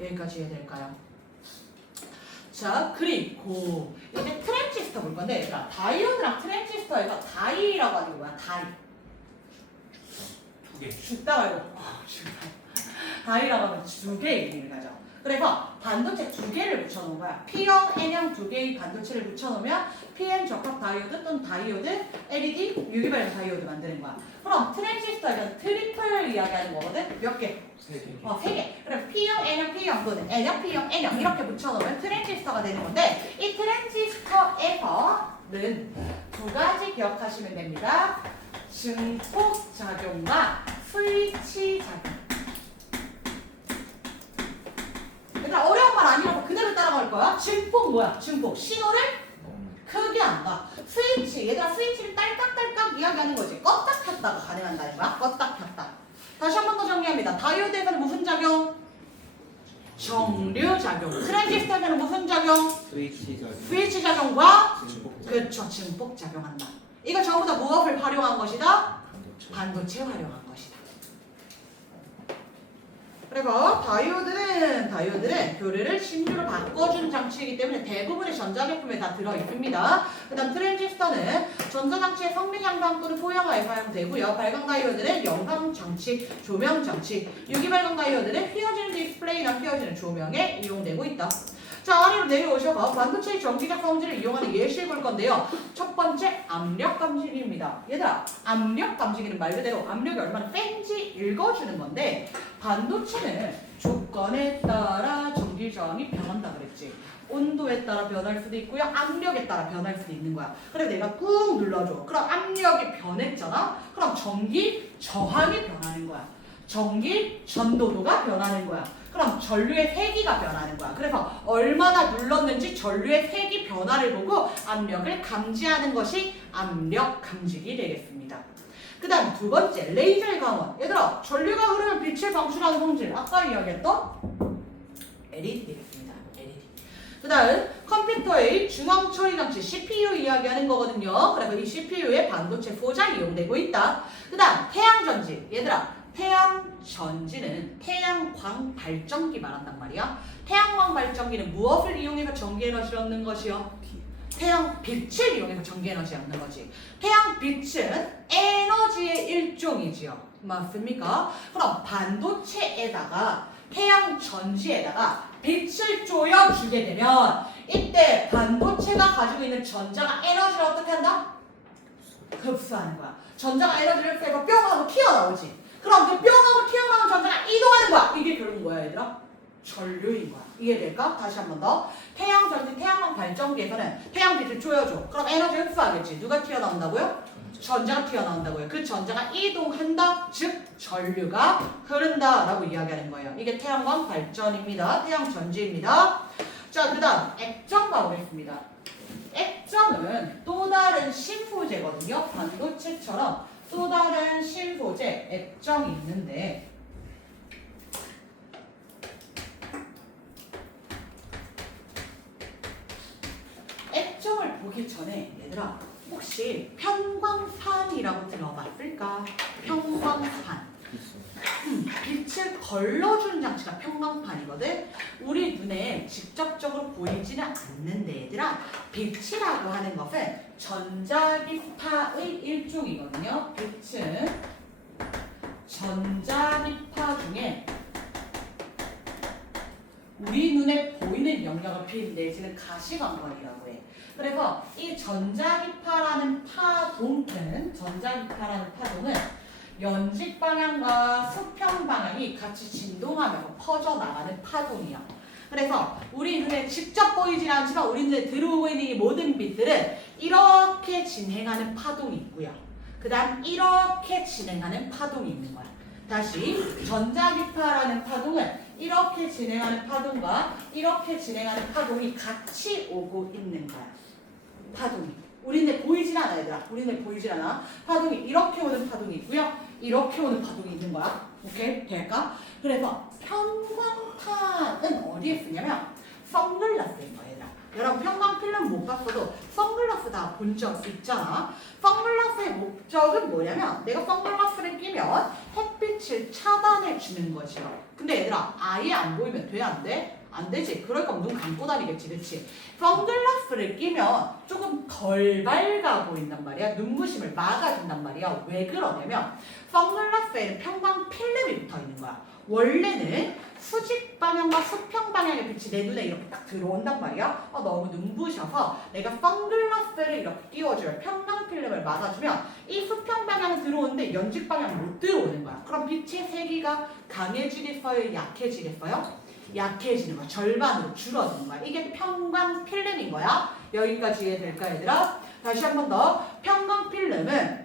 여기까지 이해될까요? 자, 그리고 이제 트랜지스터 볼 건데 얘들아 다이오드랑 트랜지스터에서 다이라고 하는 거야. 두 개. 죽다 말고 다이라고 하면 두 개의 의미를 가져. 그래서 반도체 두 개를 붙여놓은 거야. P형, N형 두 개의 반도체를 붙여놓으면 PN 적합 다이오드 또는 다이오드, LED, 유기발광 다이오드 만드는 거야. 그럼 트랜지스터에서는 트리플 이야기하는 거거든? 몇 개? 세 개. 세 개. 그럼 P형, N형, P형 또는 N형, P형, N형 이렇게 붙여놓으면 트랜지스터가 되는 건데 이 트랜지스터에서는 두 가지 기억하시면 됩니다. 증폭 작용과 스위치 작용. 얘들아 어려운 말 아니라고 그대로 따라갈 거야. 증폭 뭐야? 증폭. 신호를 크게 한다. 스위치. 얘들아 스위치를 딸깍딸깍 이야기하는 거지. 껐다 켰다가 가능한다는 거야. 껐다 켰다. 다시 한 번 더 정리합니다. 다이오드에서는 무슨 작용? 정류 작용. 트랜지스터에서는 무슨 작용? 스위치 작용. 스위치 작용과 증폭 작용. 그렇죠. 증폭 작용한다. 이거 전부 다 무엇을 활용한 것이다? 반도체. 반도체 활용한 것이다. 그래서 다이오드는 교류를 신유로 바꿔주는 장치이기 때문에 대부분의 전자제품에 다 들어있습니다. 그 다음 트랜지스터는 전자장치의 성능 향상 또는 소형화에 사용되고요. 발광 다이오드는 영상장치, 조명장치, 유기발광 다이오드는 휘어지는 디스플레이나 휘어지는 조명에 이용되고 있다. 자, 아래로 내려오셔서 반도체의 전기적 성질을 이용하는 예시를 볼 건데요. 첫 번째, 압력 감지기입니다. 얘들아, 압력 감지기는 말 그대로 압력이 얼마나 센지 읽어주는 건데, 반도체는 조건에 따라 전기 저항이 변한다 그랬지. 온도에 따라 변할 수도 있고요. 압력에 따라 변할 수도 있는 거야. 그래서 내가 꾹 눌러줘. 그럼 압력이 변했잖아? 그럼 전기 저항이 변하는 거야. 전기 전도도가 변하는 거야. 그럼 전류의 세기가 변하는 거야. 그래서 얼마나 눌렀는지 전류의 세기 변화를 보고 압력을 감지하는 것이 압력 감지기 되겠습니다. 그 다음 두 번째, 레이저의 강원. 얘들아, 전류가 흐르면 빛을 방출하는 성질. 아까 이야기했던 LED 되겠습니다. LED. 그 다음 컴퓨터의 중앙 처리 장치 CPU 이야기하는 거거든요. 그래서 이 CPU에 반도체 소자 이용되고 있다. 그 다음 태양전지. 얘들아, 태양전지는 태양광 발전기 말한단 말이야. 태양광 발전기는 무엇을 이용해서 전기에너지를 얻는 것이요? 태양빛을 이용해서 전기에너지를 얻는 거지. 태양빛은 에너지의 일종이지요. 맞습니까? 그럼 반도체에다가 태양전지에다가 빛을 쪼여주게 되면 이때 반도체가 가지고 있는 전자가 에너지를 어떻게 한다? 흡수하는 거야. 전자가 에너지를 빼고 뿅 하고 튀어나오지. 그럼 그 뿅 하고 튀어나온 전자가 이동하는 거야. 이게 결국 뭐야 얘들아? 전류인 거야. 이해될까? 다시 한 번 더. 태양전지, 태양광 발전기에서는 태양빛을 쪼여줘. 그럼 에너지 흡수하겠지. 누가 튀어나온다고요? 전자가 튀어나온다고요. 그 전자가 이동한다. 즉 전류가 흐른다 라고 이야기하는 거예요. 이게 태양광 발전입니다. 태양전지입니다. 자, 그 다음 액정 가보겠습니다. 액정은 또 다른 신소재거든요. 반도체처럼 또 다른 신소재 액정이 있는데 액정을 보기 전에 얘들아 혹시 편광판이라고 들어봤을까? 편광판. 빛을 걸러주는 장치가 편광판이거든. 우리 눈에 직접적으로 보이지는 않는데 얘들아, 빛이라고 하는 것은 전자기파의 일종이거든요. 빛은 전자기파 중에 우리 눈에 보이는 영역을 빛 내지는 가시광선이라고 해. 그래서 이 전자기파라는 파동은 연직 방향과 수평 방향이 같이 진동하면서 퍼져나가는 파동이야. 그래서 우리 눈에 직접 보이진 않지만 우리 눈에 들어오고 있는 이 모든 빛들은 이렇게 진행하는 파동이 있고요. 그 다음 이렇게 진행하는 파동이 있는 거야. 다시 전자기파라는 파동은 이렇게 진행하는 파동과 이렇게 진행하는 파동이 같이 오고 있는 거야. 파동이. 우리 눈에 보이진 않아 얘들아. 우리 눈에 보이진 않아. 파동이 이렇게 오는 파동이 있고요. 이렇게 오는 파동이 있는 거야. 오케이? 될까? 그래서 편광판은 어디에 쓰냐면 선글라스인 거야 얘들아. 여러분 편광 필름 못 봤어도 선글라스 다 본 적 있잖아. 선글라스의 목적은 뭐냐면 내가 선글라스를 끼면 햇빛을 차단해 주는 것이요. 근데 얘들아 아예 안 보이면 돼? 안 돼? 안 되지. 그럴 거면 눈 감고 다니겠지. 그치? 선글라스를 끼면 조금 덜 밝아 보인단 말이야. 눈부심을 막아준단 말이야. 왜 그러냐면 선글라스에는 편광 필름이 붙어 있는 거야. 원래는 수직 방향과 수평 방향의 빛이 내 눈에 이렇게 딱 들어온단 말이야. 너무 눈부셔서 내가 선글라스를 이렇게 띄워줘요. 편광 필름을 막아주면 이 수평 방향은 들어오는데 연직 방향은 못 들어오는 거야. 그럼 빛의 세기가 강해지겠어요? 약해지겠어요? 약해지는 거야. 절반으로 줄어드는 거야. 이게 편광 필름인 거야. 여기까지 이해될까 얘들아? 다시 한 번 더. 편광 필름은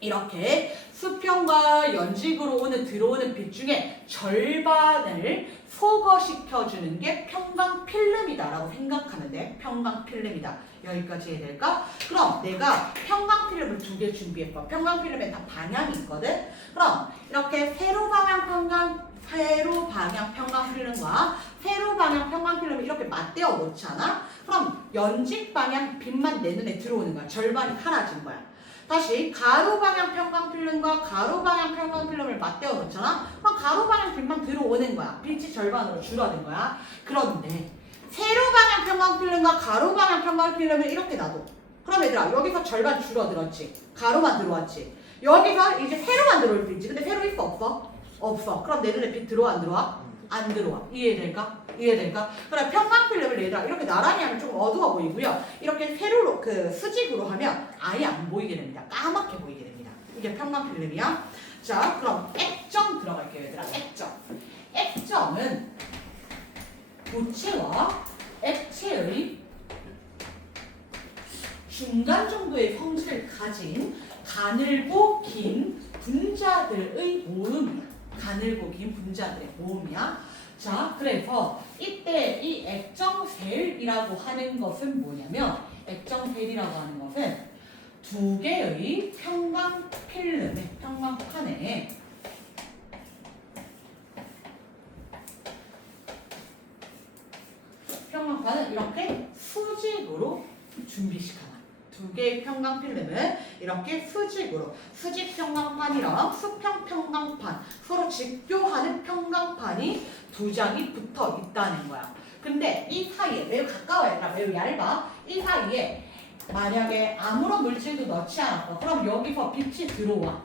이렇게 수평과 연직으로 들어오는 빛 중에 절반을 소거시켜주는 게 편광 필름이다라고 생각하면 돼. 편광 필름이다. 여기까지 해야 될까? 그럼 내가 편광 필름을 2개 준비했어. 편광 필름에 다 방향이 있거든? 그럼 이렇게 세로 방향 편광 필름과 세로 방향 편광 필름을 이렇게 맞대어 놓잖아? 그럼 연직 방향 빛만 내 눈에 들어오는 거야. 절반이 사라진 거야. 다시 가로 방향 평광 필름과 가로 방향 평광 필름을 맞대어 놓잖아. 그럼 가로 방향 빛만 들어오는 거야. 빛이 절반으로 줄어든 거야. 그런데 세로 방향 평광 필름과 가로 방향 평광 필름을 이렇게 놔둬. 그럼 얘들아 여기서 절반 줄어들었지. 가로만 들어왔지. 여기서 이제 세로만 들어올 수 있지. 근데 세로 있어 없어? 없어. 그럼 내 눈에 빛 들어와 안 들어와? 안 들어와. 이해될까? 이해될까? 그래 평광 필름을 얘들아 이렇게 나란히 하면 조금 어두워 보이고요. 이렇게 세로로 그 수직으로 하면 아예 안 보이게 됩니다. 까맣게 보이게 됩니다. 이게 평광 필름이야. 자 그럼 액정 들어갈게요 얘들아. 액정. 액정은 고체와 액체의 중간 정도의 성질을 가진 가늘고 긴 분자들의 모음이야. 가늘고 긴 분자들의 모음이야. 자, 그래서 이때 이 액정셀이라고 하는 것은 뭐냐면 액정셀이라고 하는 것은 두 개의 평광 필름의 평광판에 평광판을 이렇게 수직으로 준비시켜놔. 두 개의 평광 필름은 이렇게 수직으로 수직 평광판이랑 수평 평광판 서로 직교하는 평광판이 두 장이 붙어 있다는 거야. 근데 이 사이에 매우 가까워야 되나 매우 얇아. 이 사이에 만약에 아무런 물질도 넣지 않았어. 그럼 여기서 빛이 들어와.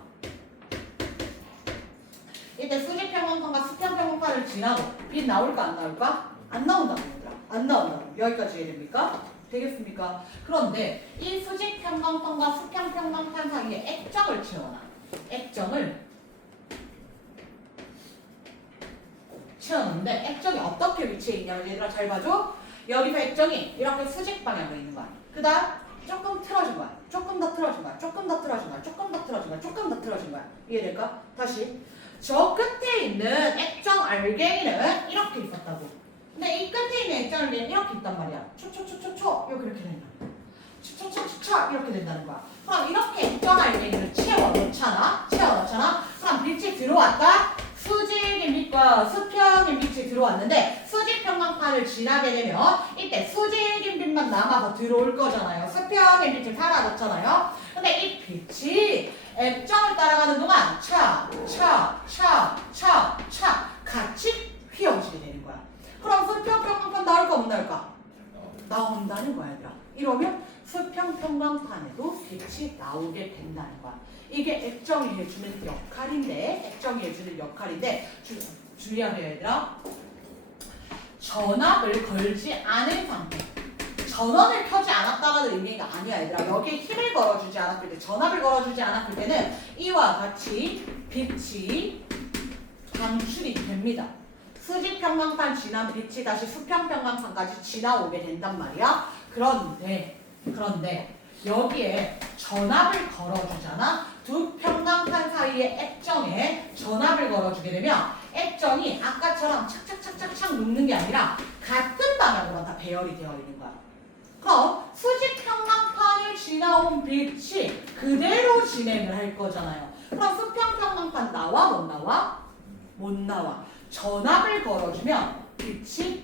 이때 수직 평광판과 수평 평광판을 지나고 빛 나올까 안 나올까? 안 나온다고 얘들아. 안 나온다고. 여기까지 이해됩니까? 되겠습니까? 그런데 이 수직 평광판과 수평 평광판 사이에 액정을 채워놔. 액정을 채워놓는데 액정이 어떻게 위치해 있냐면 얘들아 잘 봐줘. 여기서 액정이 이렇게 수직 방향으로 있는 거야. 그 다음 조금 틀어진 거야. 조금 더 틀어진 거야. 조금 더 틀어진 거야. 조금 더 틀어진 거야. 조금 더 틀어진 거야. 이해될까? 다시 저 끝에 있는 액정 알갱이는 이렇게 있었다고. 근데 이 끝에 있는 액정 알갱이는 이렇게 있단 말이야. 초초초초초 이렇게 된다. 초초초초초 이렇게 된다는 거야. 그럼 이렇게 액정 알갱이를 채워놓잖아. 그럼 빛이 들어왔다. 수직의 빛과 수평의 빛이 들어왔는데 수직 평광판을 지나게 되면 이때 수직인 빛만 남아서 들어올 거잖아요. 수평의 빛이 사라졌잖아요. 근데 이 빛이 액정을 따라가는 동안 차 같이 휘어지게 되는 거야. 그럼 수평 평광판 나올까 못 나올까? 나온다는 거야 얘들아. 이러면 수평 평광판에도 빛이 나오게 된다는 거야. 이게 액정이 해주는 역할인데 주의해야 돼 얘들아. 전압을 걸지 않은 상태. 전원을 켜지 않았다가는 의미가 아니야 얘들아. 여기에 힘을 걸어주지 않았을 때, 전압을 걸어주지 않았을 때는 이와 같이 빛이 방출이 됩니다. 수직 평광판 지난 빛이 다시 수평 평광판까지 지나오게 된단 말이야. 그런데 여기에 전압을 걸어주잖아. 두 평광판 사이의 액정에 전압을 걸어주게 되면 액정이 아까처럼 착착착착착 녹는 게 아니라 같은 방향으로 다 배열이 되어 있는 거야. 그럼 수직 평광판을 지나온 빛이 그대로 진행을 할 거잖아요. 그럼 수평 평광판 나와 못 나와? 못 나와. 전압을 걸어주면 빛이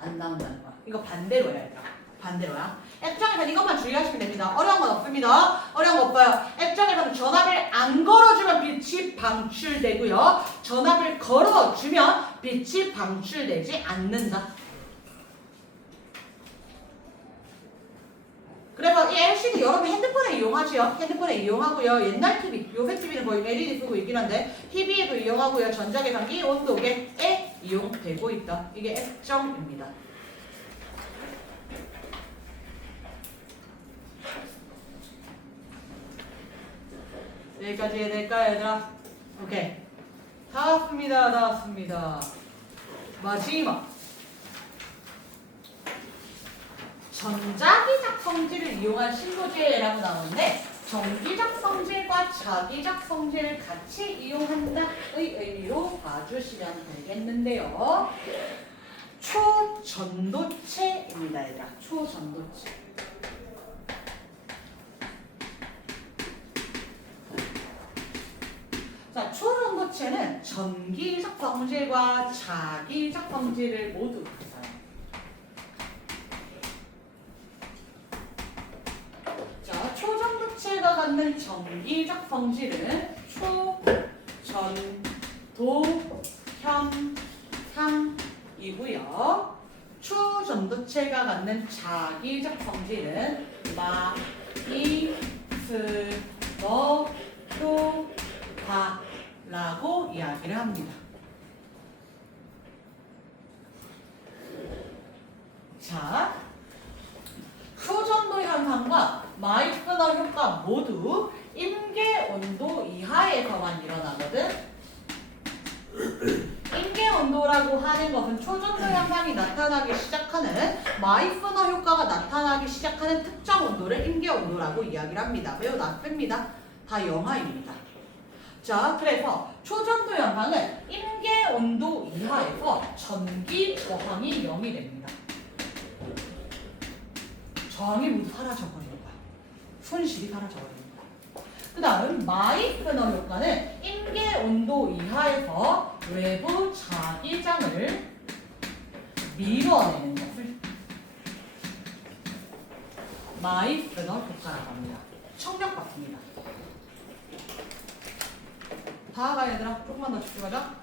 안 나온다는 거야. 이거 반대로야 얘들아. 반대로야. 액정에서는 이것만 주의하시면 됩니다. 어려운 건 없습니다. 어려운 거 없어요. 액정에서는 전압을 안 걸어주면 빛이 방출되고요. 전압을 걸어주면 빛이 방출되지 않는다. 그래서 이 LCD 여러분 핸드폰에 이용하지요. 핸드폰에 이용하고요. 옛날 TV, 요새 TV는 거의 LED 쓰고 있긴 한데 TV에도 이용하고요. 전자계산기, 온도계에 이용되고 있다. 이게 액정입니다. 여기까지 해야 될까요 얘들아? 오케이. 다 왔습니다. 마지막. 전자기작 성질을 이용한 신소재라고 나오는데 정기작 성질과 자기작 성질을 같이 이용한다의 의미로 봐주시면 되겠는데요. 초전도체입니다 얘들아. 초전도체. 자, 초전도체는 전기적 성질과 자기적 성질을 모두 가져요. 자, 초전 갖는 정기적 성질은 초, 전, 도, 현, 상이고요. 초전도체가 갖는 자기적 성질은 마, 이, 스, 너, 효, 다 라고 이야기를 합니다. 자, 초전도 현상과 마이스너 효과 모두 임계 온도 이하에서만 일어나거든. 임계 온도라고 하는 것은 초전도 현상이 나타나기 시작하는 마이스너 효과가 나타나기 시작하는 특정 온도를 임계 온도라고 이야기를 합니다. 매우 낮습니다. 다 영하입니다. 자, 그래서 초전도 현상은 임계 온도 이하에서 전기 저항이 0이 됩니다. 저항이 모두 사라져버리는 거야. 손실이 사라져버리는 거야. 그 다음 마이스너 효과는 임계 온도 이하에서 외부 자기장을 밀어내는 것을 마이스너 효과라고 합니다. 청력 같습니다. 다 가야 얘들아. 조금만 더 집중하자.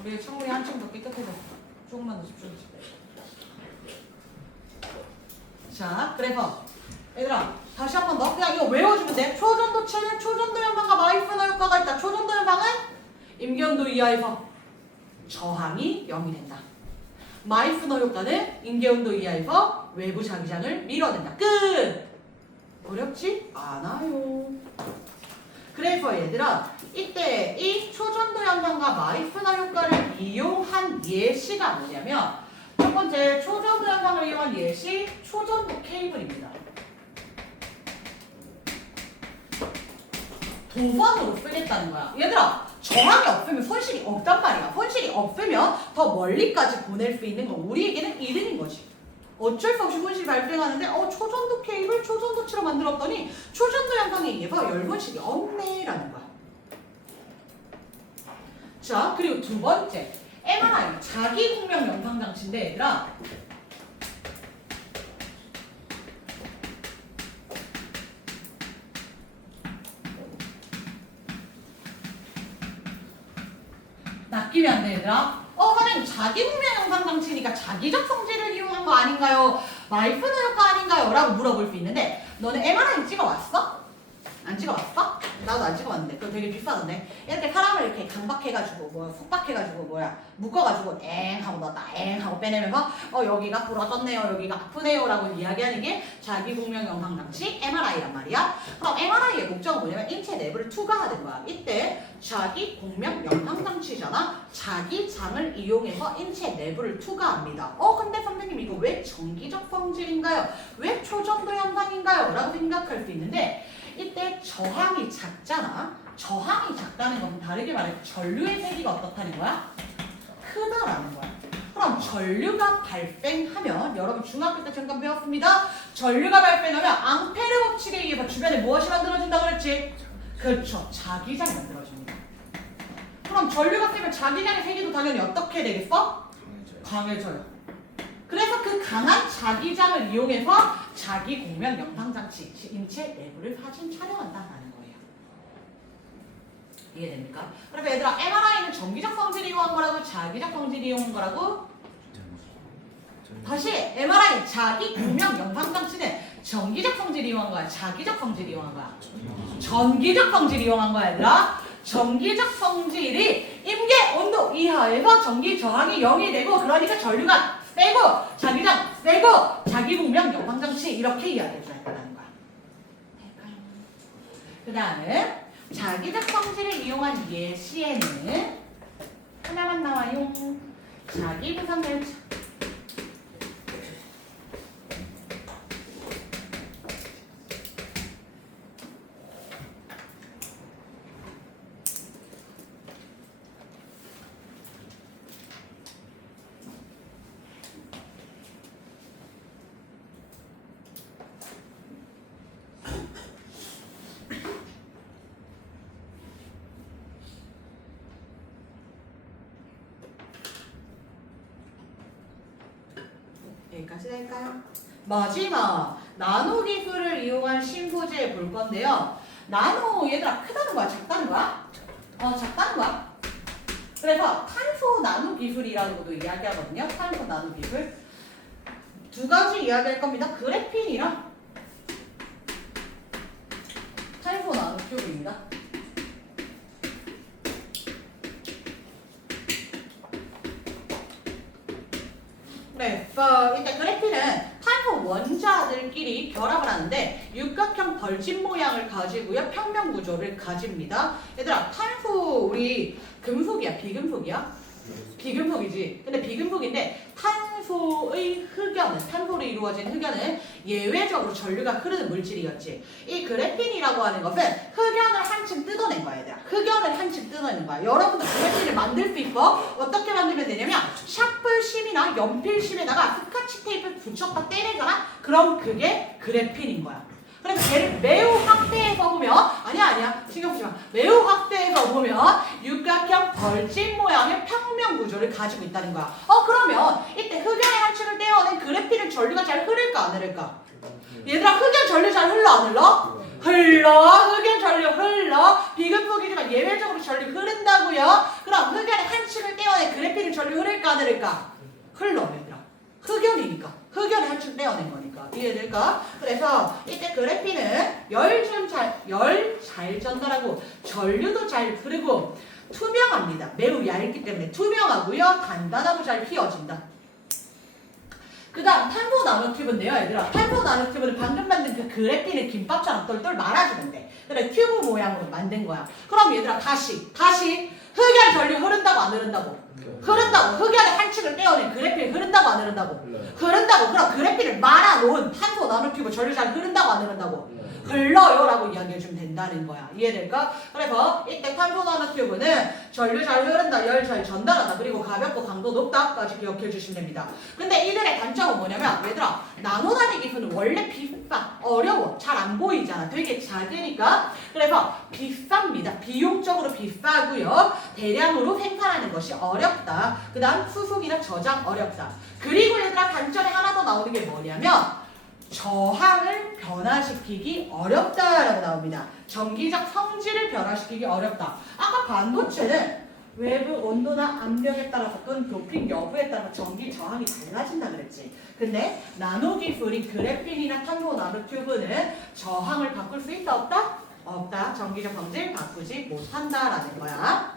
우리의 창문이 한층 더 깨끗해져. 조금만 더 집중하자. 자, 그래서 얘들아 다시 한 번 더 그냥 이거 외워주면 돼. 초전도체는 초전도 현상과 마이스너 효과가 있다. 초전도 현상은 임계온도 이하에서 저항이 0이 된다. 마이스너 효과는 임계온도 이하에서 외부 자기장을 밀어낸다. 끝! 어렵지 않아요. 그래서 얘들아 이때 이 초전도 현상과 마이스너 효과를 이용한 예시가 뭐냐면 첫 번째 초전도 현상을 이용한 예시 초전도 케이블입니다. 도선으로 쓰겠다는 거야. 얘들아 저항이 없으면 손실이 없단 말이야. 손실이 없으면 더 멀리까지 보낼 수 있는 거 우리에게는 이득인 거지. 어쩔 수 없이 손실이 발생하는데 초전도 케이블 초전도체로 만들었더니 초전도 현상에 의해서 열손실이 없네라는 거야. 자, 그리고 두 번째 MRI 자기공명 영상장치인데 얘들아 낚이면 안 돼 얘들아. 선생님 자기공명 영상장치니까 자기적 성질을 이용한 거 아닌가요? 마이스너 효과 아닌가요? 라고 물어볼 수 있는데 너는 MRI 찍어왔어? 안 찍어왔어? 나도 안 찍어왔는데 그거 되게 비싸던데. 이렇게 사람을 이렇게 강박해가지고 속박해가지고 묶어가지고 엥 하고 넣었다 엥 하고 빼내면서 여기가 부러졌네요 여기가 아프네요 라고 이야기하는 게 자기공명 영상장치 MRI란 말이야. 그럼 MRI의 목적은 뭐냐면 인체 내부를 투과하는 거야. 이때 자기공명 영상장치잖아. 자기장을 이용해서 인체 내부를 투과합니다. 근데 선생님 이거 왜 정기적 성질인가요? 왜 초전도 현상인가요? 라고 생각할 수 있는데 이때 저항이 작잖아. 저항이 작다는 것은 다르게 말해서 전류의 세기가 어떻다는 거야? 크다라는 거야. 그럼 전류가 발생하면 여러분 중학교 때 잠깐 배웠습니다. 전류가 발생하면 앙페르 법칙에 의해서 주변에 무엇이 만들어진다고 그랬지? 그렇죠. 자기장이 만들어집니다. 그럼 전류가 세면 자기장의 세기도 당연히 어떻게 되겠어? 강해져요. 그래서 그 강한 자기장을 이용해서 자기 공명 영상장치, 인체 내부를 사진 촬영한다는 거예요. 이해됩니까? 그래서 얘들아 MRI는 정기적 성질을 이용한 거라고 자기적 성질을 이용한 거라고? 다시 MRI 자기 공명 영상장치는 정기적 성질을 이용한 거야? 자기적 성질을 이용한 거야? 전기적 성질을 이용한 거야 얘들아. 전기적 성질이 임계 온도 이하에서 전기 저항이 0이 되고 그러니까 전류가 세고 자기장 세고 자기 공명 영상장치 이렇게 이야기해줘야 된다는 거야. 그 다음에 자기적 성질을 이용한 예시에는 하나만 나와요. 자기 구성열차. 여기까지 될까요? 마지막 나노 기술을 이용한 신소재 볼 건데요. 나노 얘들아 크다는 거야? 작다는 거야? 작다는 거야. 그래서 탄소 나노 기술이라는 것도 이야기하거든요. 탄소 나노 기술. 두 가지 이야기할 겁니다. 그래핀이랑 탄소 나노 튜브입니다. 네, 일단 그래핀은 탄소 원자들끼리 결합을 하는데 육각형 벌집 모양을 가지고요. 평면 구조를 가집니다. 얘들아, 탄소 우리 금속이야, 비금속이야? 비금속이지. 근데 비금속인데 탄소의 흑연은, 탄소로 이루어진 흑연은 예외적으로 전류가 흐르는 물질이었지. 이 그래핀이라고 하는 것은 흑연을 한층 뜯어낸 거야, 얘들아. 흑연을 한층 뜯어낸 거야. 여러분들 그래핀을 만들 수 있어? 어떻게 만들면 되냐면 샤프심이나 연필심에다가 스카치 테이프 붙였다 떼내잖아? 그럼 그게 그래핀인 거야. 그래서 걔를 매우 확대해서 보면 아니야 신경 쓰지 마. 매우 확대해서 보면 육각형 벌집 모양의 평면 구조를 가지고 있다는 거야. 그러면 이때 흑연의 한 층을 떼어낸 그래핀은 전류가 잘 흐를까 안 흐를까? 얘들아 흑연 전류 잘 흘러 안 흘러? 흘러. 흑연 전류 흘러. 비금속이지만 예외적으로 전류 흐른다고요. 그럼 흑연의 한 층을 떼어낸 그래핀은 전류 흐를까 안 흐를까? 흘러 얘들아. 흑연이니까. 흑연의 한 층 떼어낸 거니까. 이해될까? 그래서 이때 그래핀은 열 잘 전달하고 전류도 잘 흐르고 투명합니다. 매우 얇기 때문에 투명하고요. 단단하고 잘 휘어진다. 그 다음 탄소 나노튜브인데요. 얘들아 탄소 나노튜브는 방금 만든 그 그래핀을 김밥처럼 똘똘 말아주면 돼. 그래 튜브 모양으로 만든 거야. 그럼 얘들아 다시 흑연 전류 흐른다고 안 흐른다고? 흐른다고. 흑연의 한 층을 떼어낸 그래핀 흐른다고 안 흐른다고? 흐른다고. 그럼 그래핀을 말아놓은 탄소 나노튜브 전류 잘 흐른다고 안 흐른다고? 흘러요 라고 이야기해주면 된다는 거야. 이해될까? 그래서 이때 탄소 나노튜브는 전류 잘 흐른다, 열 잘 전달한다, 그리고 가볍고 강도 높다까지 기억해 주시면 됩니다. 근데 이들의 단점은 뭐냐면 얘들아 나노단위 기술은 원래 비싸, 어려워, 잘 안 보이잖아. 되게 작으니까. 그래서 비쌉니다. 비용적으로 비싸고요. 대량으로 생산하는 것이 어렵다. 그 다음 수속이나 저장 어렵다. 그리고 얘들아 단점이 하나 더 나오는 게 뭐냐면 저항을 변화시키기 어렵다라고 나옵니다. 전기적 성질을 변화시키기 어렵다. 아까 반도체는 외부 온도나 압력에 따라서 또는 도핑 여부에 따라서 전기 저항이 달라진다 그랬지. 근데 나노 기술인 그래핀이나 탄소 나노튜브는 저항을 바꿀 수 있다 없다? 없다. 전기적 성질 바꾸지 못한다라는 거야.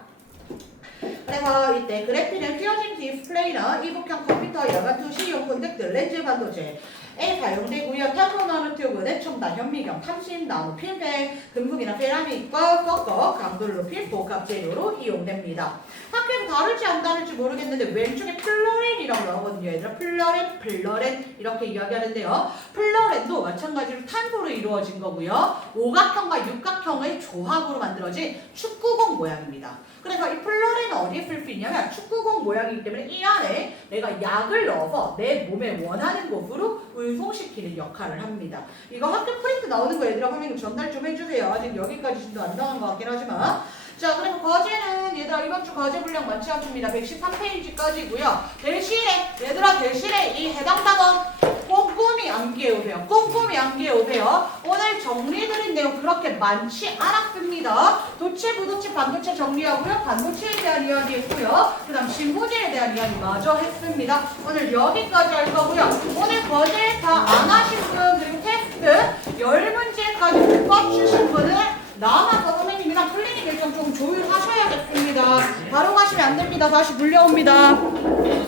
그래서 이때 그래핀은 휘어진 디스플레이나 이북형 컴퓨터, 야간 투시용 콘택트, 렌즈 반도체에 사용되고요. 탄소 나노튜브는 첨단 현미경, 탐신 나노 필백, 금속이나 세라믹과 섞어 강도를 높인 복합 재료로 이용됩니다. 학교에서 다룰지 안 다룰지 모르겠는데 왼쪽에 플로렌이라고 나오거든요. 얘들아 플로렌 이렇게 이야기하는데요. 플로렌도 마찬가지로 탄소로 이루어진 거고요. 오각형과 육각형의 조합으로 만들어진 축구공 모양입니다. 그래서 이 플로렌은 어디에 쓸 수 있냐면 축구공 모양이기 때문에 이 안에 내가 약을 넣어서 내 몸에 원하는 곳으로 운송시키는 역할을 합니다. 이거 학교 프린트 나오는 거 얘들아 선생님 전달 좀 해주세요. 아직 여기까지 진도 안 나온 것 같긴 하지만. 자, 그리고 과제는 얘들아 이번 주 과제 분량 많지 않습니다. 113페이지까지고요. 대실에 이 해당 단원 꼼꼼히 암기해오세요. 꼼꼼히 암기해오세요. 오늘 정리해드린 내용 그렇게 많지 않았습니다. 도체, 부도체, 반도체 정리하고요. 반도체에 대한 이야기 했고요. 그 다음 신소재에 대한 이야기 마저 했습니다. 오늘 여기까지 할 거고요. 오늘 과제 다 안 하신 분 그리고 테스트 10문제까지 못 맞추신 분은 남아서 선생님이랑 클리닉 일정 좀 조율하셔야겠습니다. 바로 가시면 안 됩니다. 다시 물려옵니다.